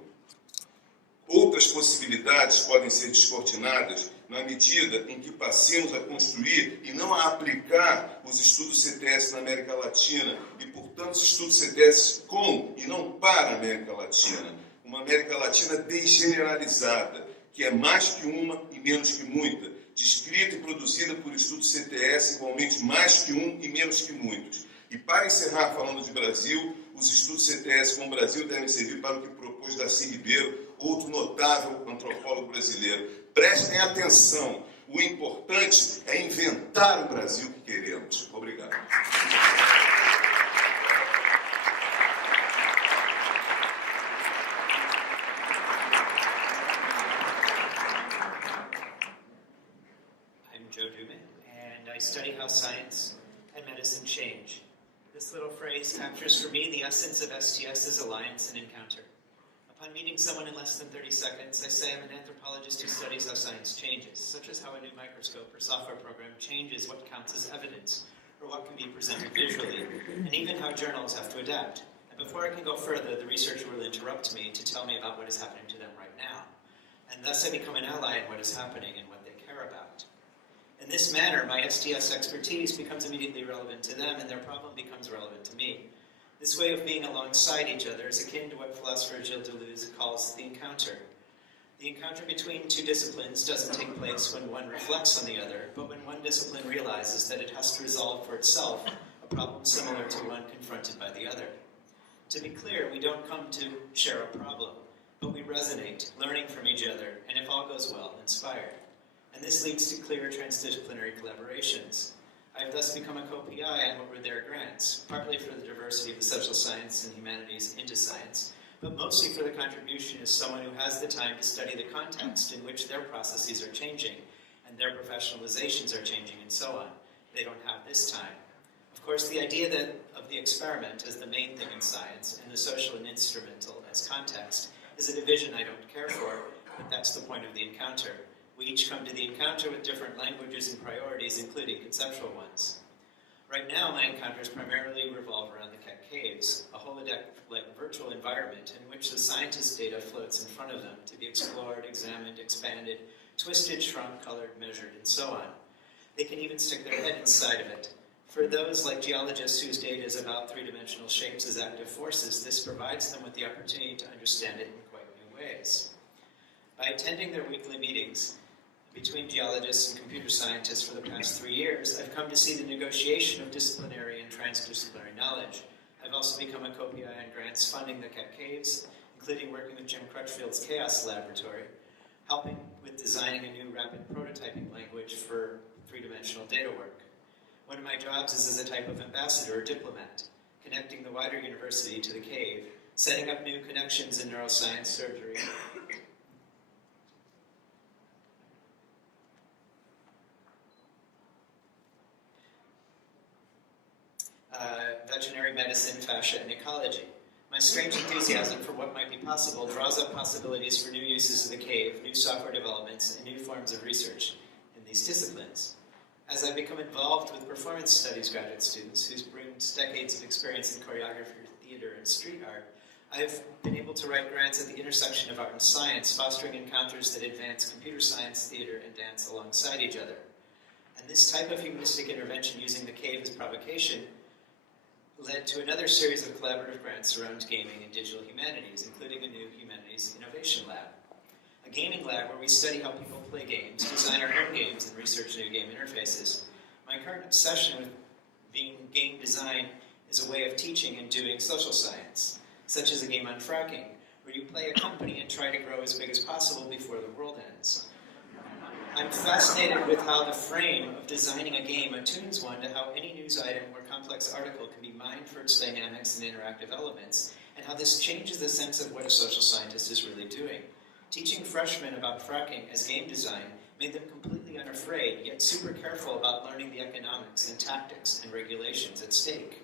Outras possibilidades podem ser descortinadas na medida em que passemos a construir e não a aplicar os estudos CTS na América Latina e, portanto, os estudos CTS com e não para a América Latina. Uma América Latina desgeneralizada, que é mais que uma e menos que muita, descrita e produzida por estudos CTS igualmente mais que um e menos que muitos. E para encerrar falando de Brasil, os estudos CTS com o Brasil devem servir para o que propôs Darcy Ribeiro, outro notável antropólogo brasileiro. Prestem atenção, o importante é inventar o Brasil que queremos. Obrigado. I study how science and medicine change. This little phrase captures for me the essence of STS's alliance and encounter. Upon meeting someone in less than 30 seconds, I say I'm an anthropologist who studies how science changes, such as how a new microscope or software program changes what counts as evidence, or what can be presented visually, and even how journals have to adapt. And before I can go further, the researcher will interrupt me to tell me about what is happening to them right now. And thus I become an ally in what is happening and what they care about. In this manner, my STS expertise becomes immediately relevant to them, and their problem becomes relevant to me. This way of being alongside each other is akin to what philosopher Gilles Deleuze calls the encounter. The encounter between two disciplines doesn't take place when one reflects on the other, but when one discipline realizes that it has to resolve for itself a problem similar to one confronted by the other. To be clear, we don't come to share a problem, but we resonate, learning from each other, and if all goes well, inspired. And this leads to clear transdisciplinary collaborations. I have thus become a co-PI on what were their grants, partly for the diversity of the social science and humanities into science, but mostly for the contribution as someone who has the time to study the context in which their processes are changing, and their professionalizations are changing, and so on. They don't have this time. Of course, the idea of the experiment as the main thing in science, and the social and instrumental as context, is a division I don't care for, but that's the point of the encounter. We each come to the encounter with different languages and priorities, including conceptual ones. Right now, my encounters primarily revolve around the Keck Caves, a holodeck-like virtual environment in which the scientist's data floats in front of them to be explored, examined, expanded, twisted, shrunk, colored, measured, and so on. They can even stick their head inside of it. For those like geologists whose data is about three-dimensional shapes as active forces, this provides them with the opportunity to understand it in quite new ways. By attending their weekly meetings between geologists and computer scientists for the past 3 years, I've come to see the negotiation of disciplinary and transdisciplinary knowledge. I've also become a co-PI on grants funding the Keck Caves, including working with Jim Crutchfield's Chaos Laboratory, helping with designing a new rapid prototyping language for three-dimensional data work. One of my jobs is as a type of ambassador or diplomat, connecting the wider university to the cave, setting up new connections in neuroscience, surgery, veterinary medicine, fascia, and ecology. My strange enthusiasm for what might be possible draws up possibilities for new uses of the cave, new software developments, and new forms of research in these disciplines. As I become involved with performance studies graduate students who bring decades of experience in choreography, theater, and street art, I've been able to write grants at the intersection of art and science, fostering encounters that advance computer science, theater, and dance alongside each other. And this type of humanistic intervention using the cave as provocation led to another series of collaborative grants around gaming and digital humanities, including a new Humanities Innovation Lab. A gaming lab where we study how people play games, design our own games, and research new game interfaces. My current obsession with being game design is a way of teaching and doing social science, such as a game on fracking, where you play a company and try to grow as big as possible before the world ends. I'm fascinated with how the frame of designing a game attunes one to how any news item or complex article can be mined for its dynamics and interactive elements, and how this changes the sense of what a social scientist is really doing. Teaching freshmen about fracking as game design made them completely unafraid, yet super careful about learning the economics and tactics and regulations at stake.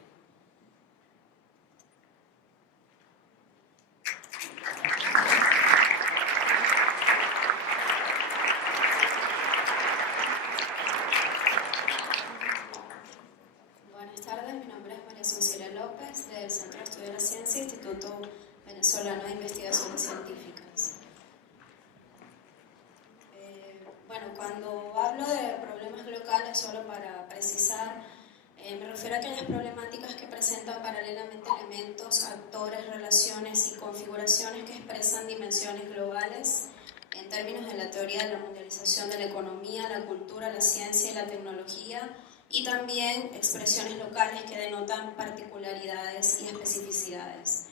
Del Centro de Estudio de la Ciencia, Instituto Venezolano de Investigaciones Científicas. Bueno, cuando hablo de problemas locales, solo para precisar, me refiero a aquellas problemáticas que presentan paralelamente elementos, actores, relaciones y configuraciones que expresan dimensiones globales en términos de la teoría de la mundialización de la economía, la cultura, la ciencia y la tecnología, y también expresiones locales que denotan particularidades y especificidades.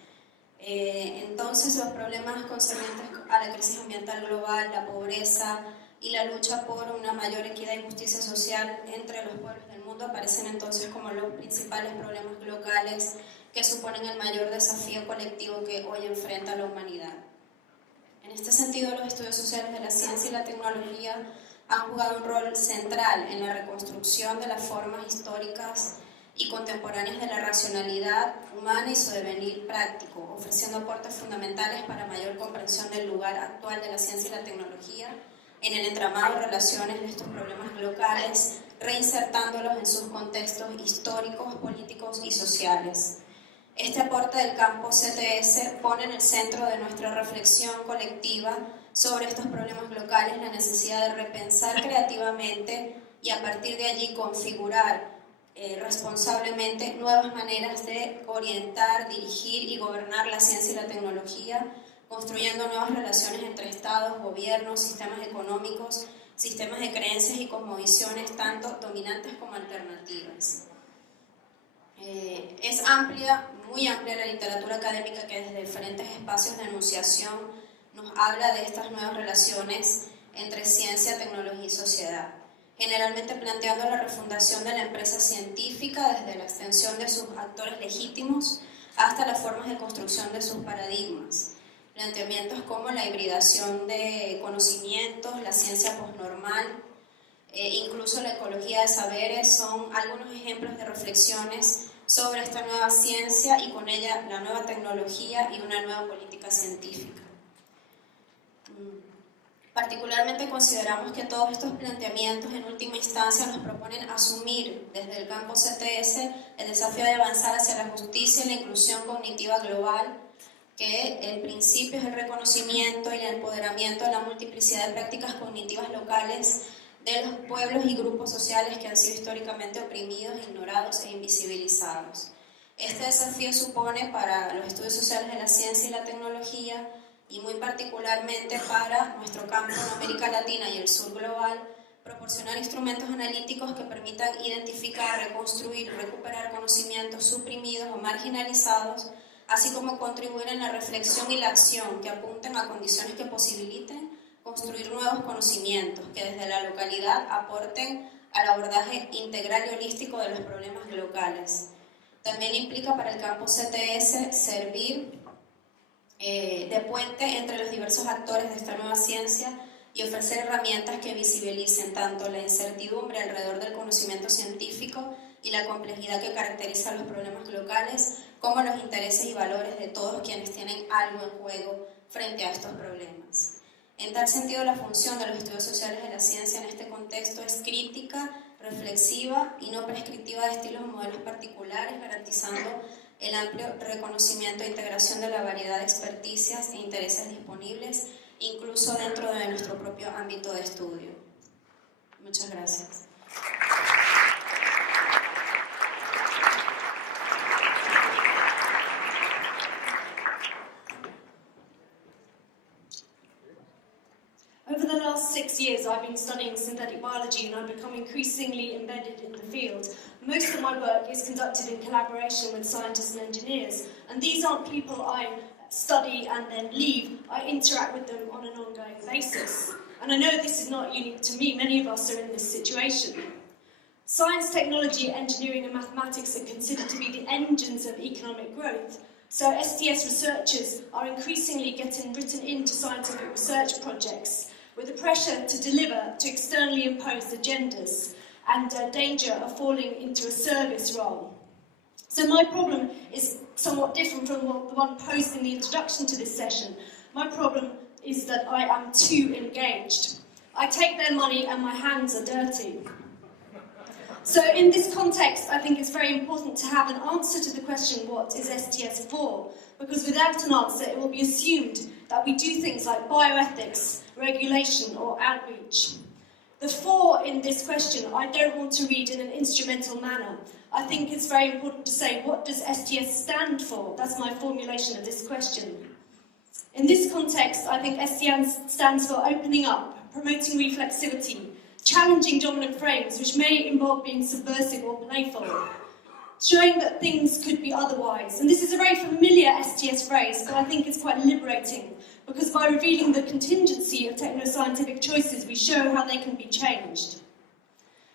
Entonces, los problemas concernientes a la crisis ambiental global, la pobreza y la lucha por una mayor equidad y justicia social entre los pueblos del mundo aparecen entonces como los principales problemas locales que suponen el mayor desafío colectivo que hoy enfrenta la humanidad. En este sentido, los estudios sociales de la ciencia y la tecnología han jugado un rol central en la reconstrucción de las formas históricas y contemporáneas de la racionalidad humana y su devenir práctico, ofreciendo aportes fundamentales para mayor comprensión del lugar actual de la ciencia y la tecnología en el entramado de relaciones de estos problemas locales, reinsertándolos en sus contextos históricos, políticos y sociales. Este aporte del campo CTS pone en el centro de nuestra reflexión colectiva sobre estos problemas locales la necesidad de repensar creativamente y a partir de allí configurar responsablemente nuevas maneras de orientar, dirigir y gobernar la ciencia y la tecnología construyendo nuevas relaciones entre estados, gobiernos, sistemas económicos, sistemas de creencias y cosmovisiones tanto dominantes como alternativas. Es amplia, muy amplia la literatura académica que desde diferentes espacios de enunciación nos habla de estas nuevas relaciones entre ciencia, tecnología y sociedad, generalmente planteando la refundación de la empresa científica desde la extensión de sus actores legítimos hasta las formas de construcción de sus paradigmas. Planteamientos como la hibridación de conocimientos, la ciencia posnormal, incluso la ecología de saberes son algunos ejemplos de reflexiones sobre esta nueva ciencia y con ella la nueva tecnología y una nueva política científica. Particularmente consideramos que todos estos planteamientos en última instancia nos proponen asumir desde el campo CTS el desafío de avanzar hacia la justicia y la inclusión cognitiva global, que en principio es el reconocimiento y el empoderamiento de la multiplicidad de prácticas cognitivas locales de los pueblos y grupos sociales que han sido históricamente oprimidos, ignorados e invisibilizados. Este desafío supone para los estudios sociales de la ciencia y la tecnología, y muy particularmente para nuestro campo en América Latina y el sur global, proporcionar instrumentos analíticos que permitan identificar, reconstruir y recuperar conocimientos suprimidos o marginalizados, así como contribuir en la reflexión y la acción que apunten a condiciones que posibiliten construir nuevos conocimientos que desde la localidad aporten al abordaje integral y holístico de los problemas locales. También implica para el campo CTS servir de puente entre los diversos actores de esta nueva ciencia y ofrecer herramientas que visibilicen tanto la incertidumbre alrededor del conocimiento científico y la complejidad que caracteriza los problemas locales, como los intereses y valores de todos quienes tienen algo en juego frente a estos problemas. En tal sentido, la función de los estudios sociales de la ciencia en este contexto es crítica, reflexiva y no prescriptiva de estilos o modelos particulares, garantizando el amplio reconocimiento e integración de la variedad de experticias e intereses disponibles, incluso dentro de nuestro propio ámbito de estudio. Muchas gracias. Over the last 6 years, I've been studying synthetic biology and I've become increasingly embedded in the field. Most of my work is conducted in collaboration with scientists and engineers, and these aren't people I study and then leave. I interact with them on an ongoing basis. And I know this is not unique to me, many of us are in this situation. Science, technology, engineering and mathematics are considered to be the engines of economic growth. So STS researchers are increasingly getting written into scientific research projects with the pressure to deliver to externally imposed agendas and danger of falling into a service role. So my problem is somewhat different from the one posed in the introduction to this session. My problem is that I am too engaged. I take their money and my hands are dirty. So in this context, I think it's very important to have an answer to the question, what is STS for? Because without an answer, it will be assumed that we do things like bioethics, regulation or outreach. The for in this question, I don't want to read in an instrumental manner. I think it's very important to say, what does STS stand for? That's my formulation of this question. In this context, I think STS stands for opening up, promoting reflexivity, challenging dominant frames, which may involve being subversive or playful, showing that things could be otherwise. And this is a very familiar STS phrase, but I think it's quite liberating, because by revealing the contingency of technoscientific choices, we show how they can be changed.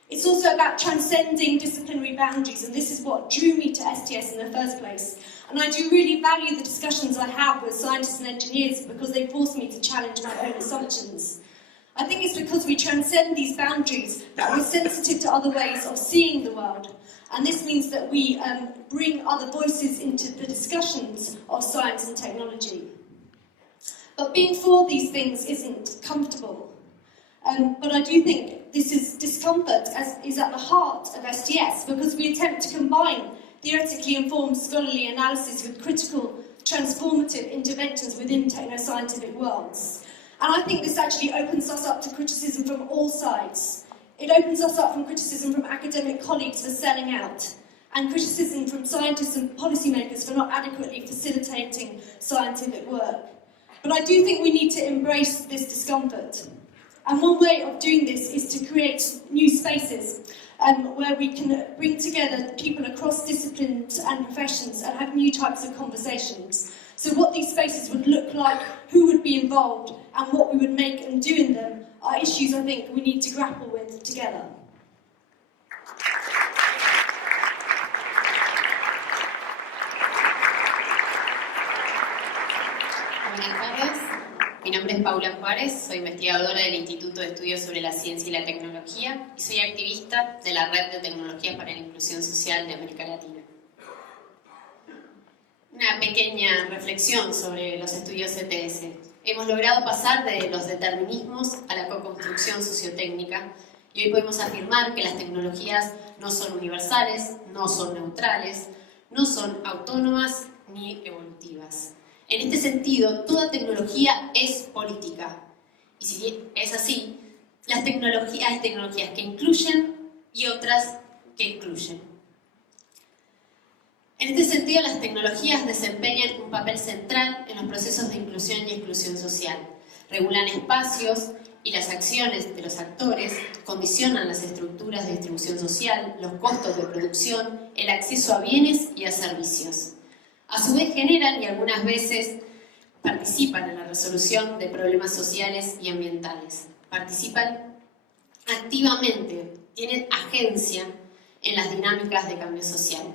It's also about transcending disciplinary boundaries, and this is what drew me to STS in the first place. And I do really value the discussions I have with scientists and engineers because they force me to challenge my own assumptions. I think it's because we transcend these boundaries that we're sensitive to other ways of seeing the world. And this means that we bring other voices into the discussions of science and technology. But being for these things isn't comfortable. But I do think this is discomfort is at the heart of STS, because we attempt to combine theoretically informed scholarly analysis with critical, transformative interventions within technoscientific worlds. And I think this actually opens us up to criticism from all sides. It opens us up from criticism from academic colleagues for selling out, and criticism from scientists and policymakers for not adequately facilitating scientific work. But I do think we need to embrace this discomfort. And one way of doing this is to create new spaces where we can bring together people across disciplines and professions and have new types of conversations. So what these spaces would look like, who would be involved, and what we would make and do in them are issues I think we need to grapple with together. Buenas tardes, mi nombre es Paula Juárez, soy investigadora del Instituto de Estudios sobre la Ciencia y la Tecnología y soy activista de la Red de Tecnologías para la Inclusión Social de América Latina. Una pequeña reflexión sobre los estudios CTS. Hemos logrado pasar de los determinismos a la co-construcción sociotécnica y hoy podemos afirmar que las tecnologías no son universales, no son neutrales, no son autónomas ni evolutivas. En este sentido, toda tecnología es política. Y si es así, hay tecnologías que incluyen y otras que excluyen. En este sentido, las tecnologías desempeñan un papel central en los procesos de inclusión y exclusión social. Regulan espacios y las acciones de los actores, condicionan las estructuras de distribución social, los costos de producción, el acceso a bienes y a servicios. A su vez generan y algunas veces participan en la resolución de problemas sociales y ambientales. Participan activamente, tienen agencia en las dinámicas de cambio social.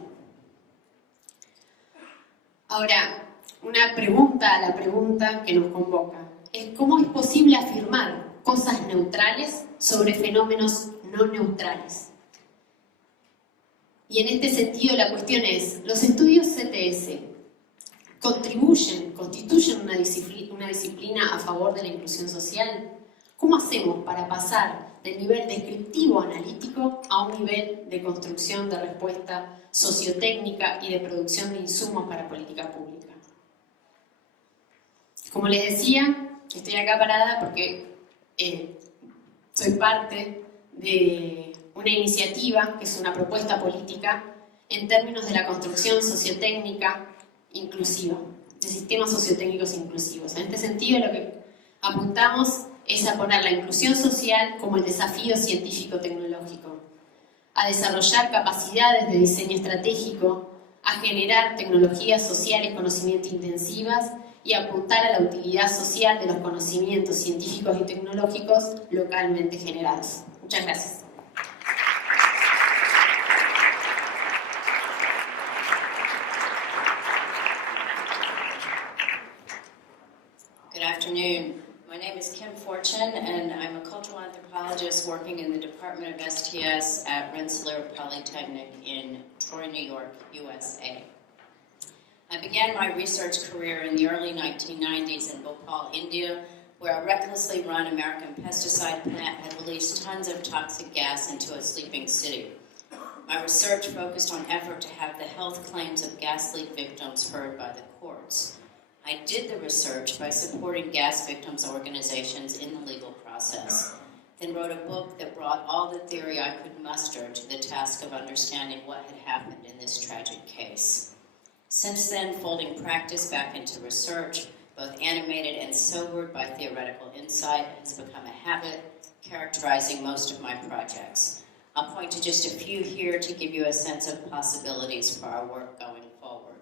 Ahora, una pregunta a la pregunta que nos convoca es ¿cómo es posible afirmar cosas neutrales sobre fenómenos no neutrales? Y en este sentido la cuestión es, ¿los estudios CTS constituyen una disciplina a favor de la inclusión social? ¿Cómo hacemos para pasar del nivel descriptivo analítico a un nivel de construcción de respuesta sociotécnica y de producción de insumos para política pública? Como les decía, estoy acá parada porque soy parte de una iniciativa que es una propuesta política en términos de la construcción sociotécnica inclusiva, de sistemas sociotécnicos inclusivos. En este sentido, lo que apuntamos es a poner la inclusión social como el desafío científico-tecnológico, a desarrollar capacidades de diseño estratégico, a generar tecnologías sociales conocimiento intensivas y apuntar a la utilidad social de los conocimientos científicos y tecnológicos localmente generados. Muchas gracias. Good afternoon. My name is Kim Fortune, and I'm a cultural anthropologist working in the Department of STS at Rensselaer Polytechnic in Troy, New York, USA. I began my research career in the early 1990s in Bhopal, India, where a recklessly run American pesticide plant had released tons of toxic gas into a sleeping city. My research focused on effort to have the health claims of gas leak victims heard by the courts. I did the research by supporting gas victims organizations in the legal process, then wrote a book that brought all the theory I could muster to the task of understanding what had happened in this tragic case. Since then, folding practice back into research, both animated and sobered by theoretical insight, has become a habit characterizing most of my projects. I'll point to just a few here to give you a sense of possibilities for our work going forward.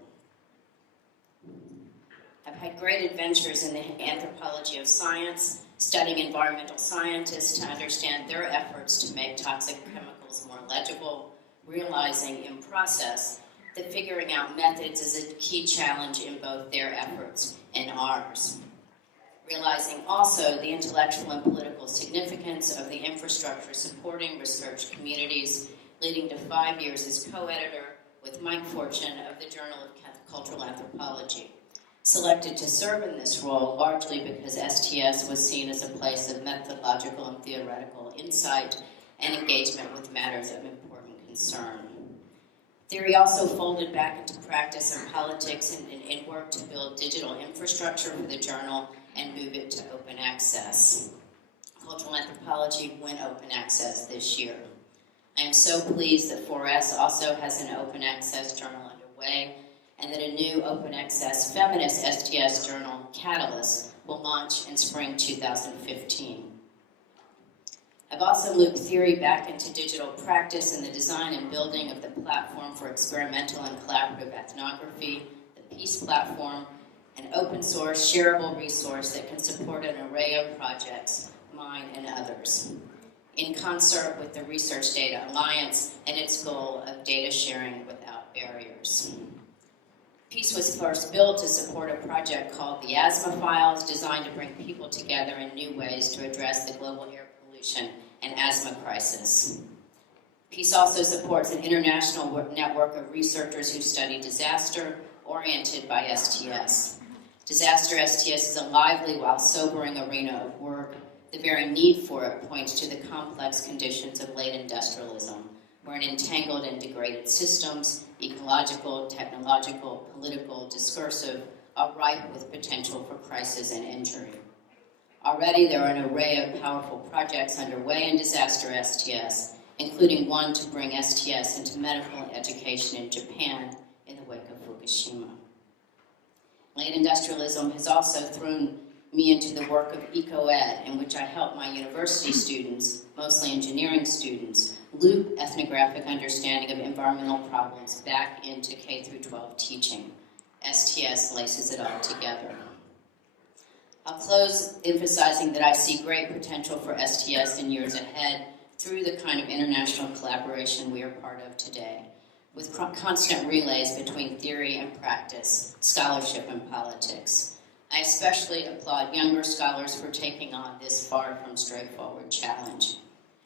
I've had great adventures in the anthropology of science, studying environmental scientists to understand their efforts to make toxic chemicals more legible, realizing in process that figuring out methods is a key challenge in both their efforts and ours. Realizing also the intellectual and political significance of the infrastructure supporting research communities, leading to 5 years as co-editor with Mike Fortune of the Journal of Cultural Anthropology. Selected to serve in this role largely because STS was seen as a place of methodological and theoretical insight and engagement with matters of important concern. Theory also folded back into practice and politics and work to build digital infrastructure for the journal and move it to open access. Cultural Anthropology went open access this year. I am so pleased that 4S also has an open access journal underway, and that a new open access feminist STS journal journal Catalyst will launch in spring 2015. I've also looped theory back into digital practice in the design and building of the platform for experimental and collaborative ethnography, the Peace Platform, an open source, shareable resource that can support an array of projects, mine and others, in concert with the Research Data Alliance and its goal of data sharing without barriers. Peace was first built to support a project called the Asthma Files, designed to bring people together in new ways to address the global air pollution and asthma crisis. Peace also supports an international network of researchers who study disaster, oriented by STS. Disaster STS is a lively while sobering arena of work. The very need for it points to the complex conditions of late industrialism, where entangled and degraded systems, ecological, technological, political, discursive, are ripe with potential for crisis and injury. Already there are an array of powerful projects underway in disaster STS, including one to bring STS into medical education in Japan in the wake of Fukushima. Late industrialism has also thrown me into the work of eco-ed, in which I help my university students, mostly engineering students, loop ethnographic understanding of environmental problems back into K-12 teaching. STS laces it all together. I'll close emphasizing that I see great potential for STS in years ahead through the kind of international collaboration we are part of today, with constant relays between theory and practice, scholarship and politics. I especially applaud younger scholars for taking on this far from straightforward challenge.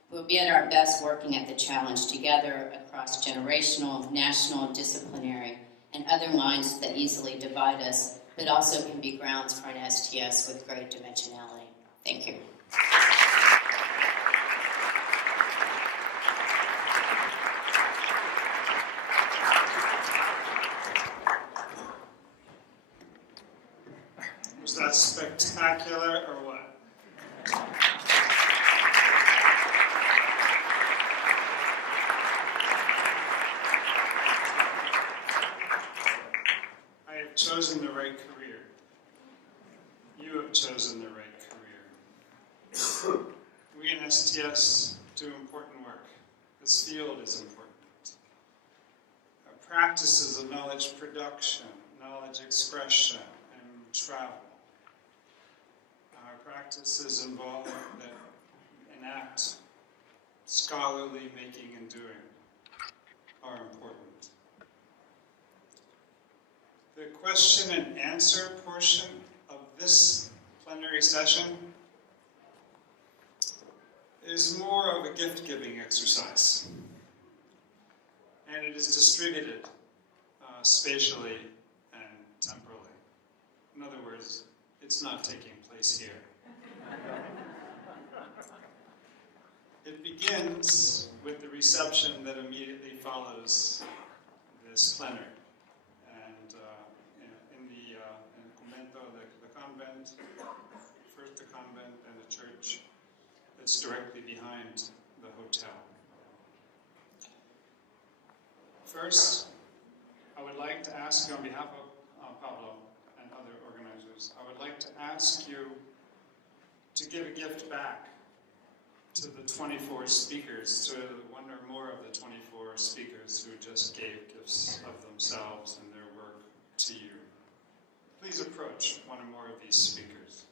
We'll be at our best working at the challenge together across generational, national, disciplinary, and other lines that easily divide us, but also can be grounds for an STS with great dimensionality. Thank you. Was that spectacular or what? I have chosen the right career. You have chosen the right career. We in STS do important work. This field is important. Our practices of knowledge production, knowledge expression, and travel. Our practices involve that enact scholarly making and doing are important. The question and answer portion of this plenary session is more of a gift-giving exercise. And it is distributed spatially and temporally. In other words, it's not taking place here. It begins with the reception that immediately follows this plenary. And in the convento, the convent, first the convent and the church that's directly behind the hotel. First, I would like to ask you on behalf of Pablo and other organizers, I would like to ask you to give a gift back to the 24 speakers, to one or more of the 24 speakers who just gave gifts of themselves and their work to you. Please approach one or more of these speakers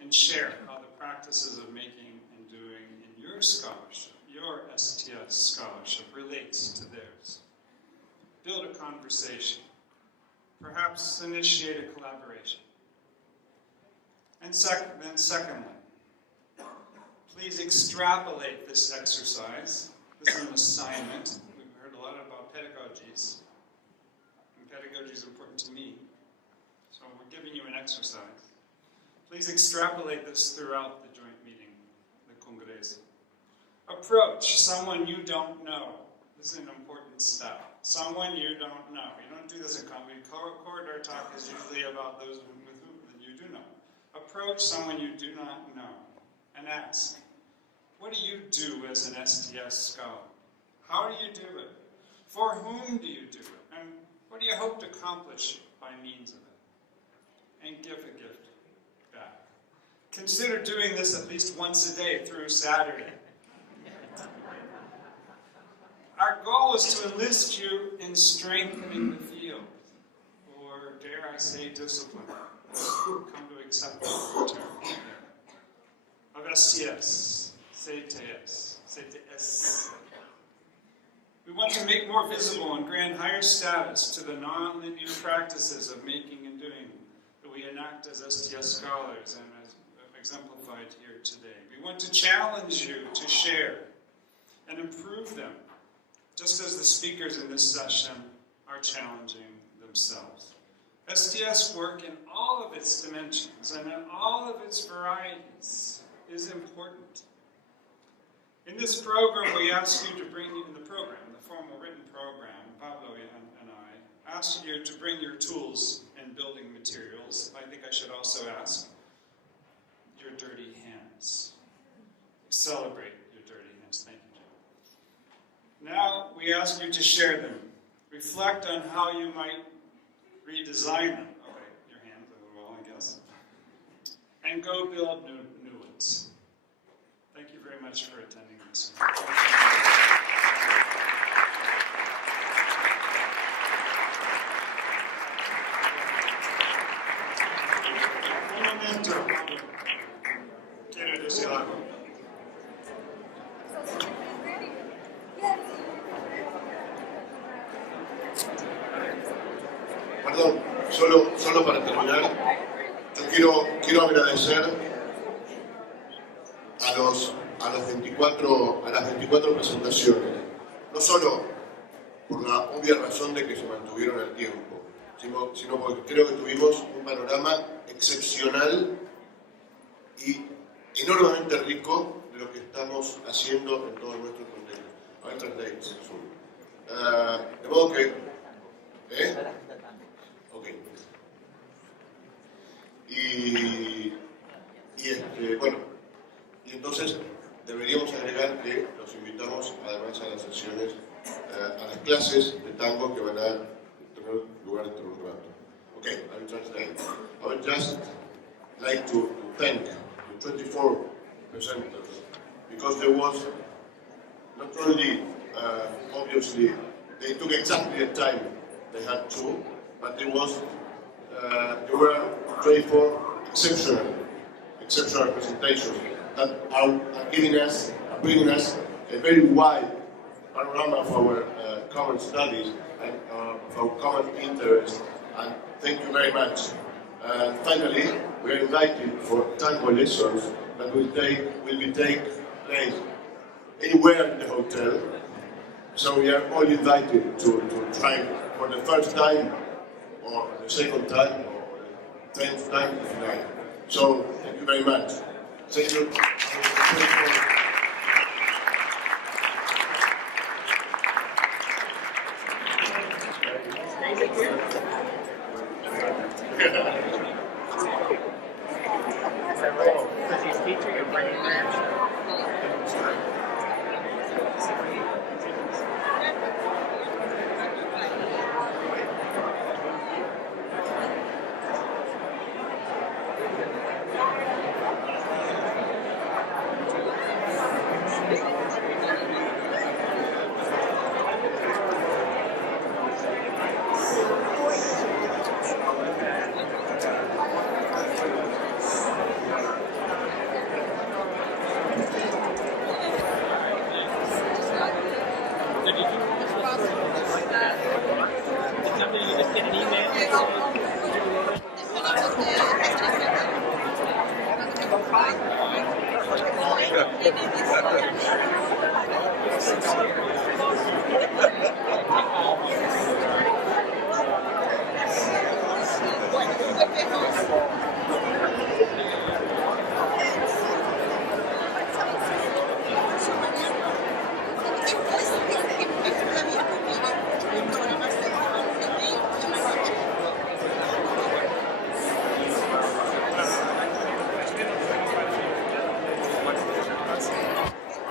and share how the practices of making and doing in your scholarship, your STS scholarship, relates to theirs. Build a conversation. Perhaps initiate a collaboration. And then secondly, please extrapolate this exercise. This is an assignment. We've heard a lot about pedagogies. And pedagogy is important to me. So we're giving you an exercise. Please extrapolate this throughout the joint meeting, the Congreso. Approach someone you don't know. This is an important step. Someone you don't know. You don't do this in comedy. Corridor talk is usually about those with whom you do know. Approach someone you do not know and ask, what do you do as an STS scholar? How do you do it? For whom do you do it? And what do you hope to accomplish by means of it? and give a gift back. Consider doing this at least once a day through Saturday. Our goal is to enlist you in strengthening the field, or dare I say discipline. Come to accept the term of STS, CTS. We want to make more visible and grant higher status to the non-linear practices of making and doing that we enact as STS scholars and as exemplified here today. We want to challenge you to share and improve them, just as the speakers in this session are challenging themselves. STS work in all of its dimensions and in all of its varieties is important. In this program, we ask you to bring in the program, the formal written program, Pablo and I asked you to bring your tools and building materials. I think I should also ask your dirty hands. Celebrate your dirty hands. Thank you, Jim. Now we ask you to share them. Reflect on how you might redesign them. Okay, your hands on the wall, I guess. And go build new ones. Thank you very much for attending this. Un momento. Quiero decir algo. Perdón, solo para terminar, yo quiero agradecer a las 24 presentaciones, no solo por la obvia razón de que se mantuvieron al tiempo, sino porque creo que tuvimos un panorama excepcional y enormemente rico de lo que estamos haciendo en todos nuestros contenidos. A ver, translate soon. De modo que... Ok. Y entonces deberíamos agregar que los invitamos además a las sesiones, a las clases de tango que van a tener lugar dentro de un rato. Okay, I will translate. I would just like to thank the 24 presenters because there was not only, obviously, they took exactly the time they had to, but there were 24 exceptional presentations that are bringing us a very wide panorama of our common studies and of our common interests. And thank you very much. Finally, we are invited for tango lessons that will take place anywhere in the hotel. So we are all invited to try for the first time, or the second time, or the 10th time if you like. So thank you very much. Thank you. Yeah.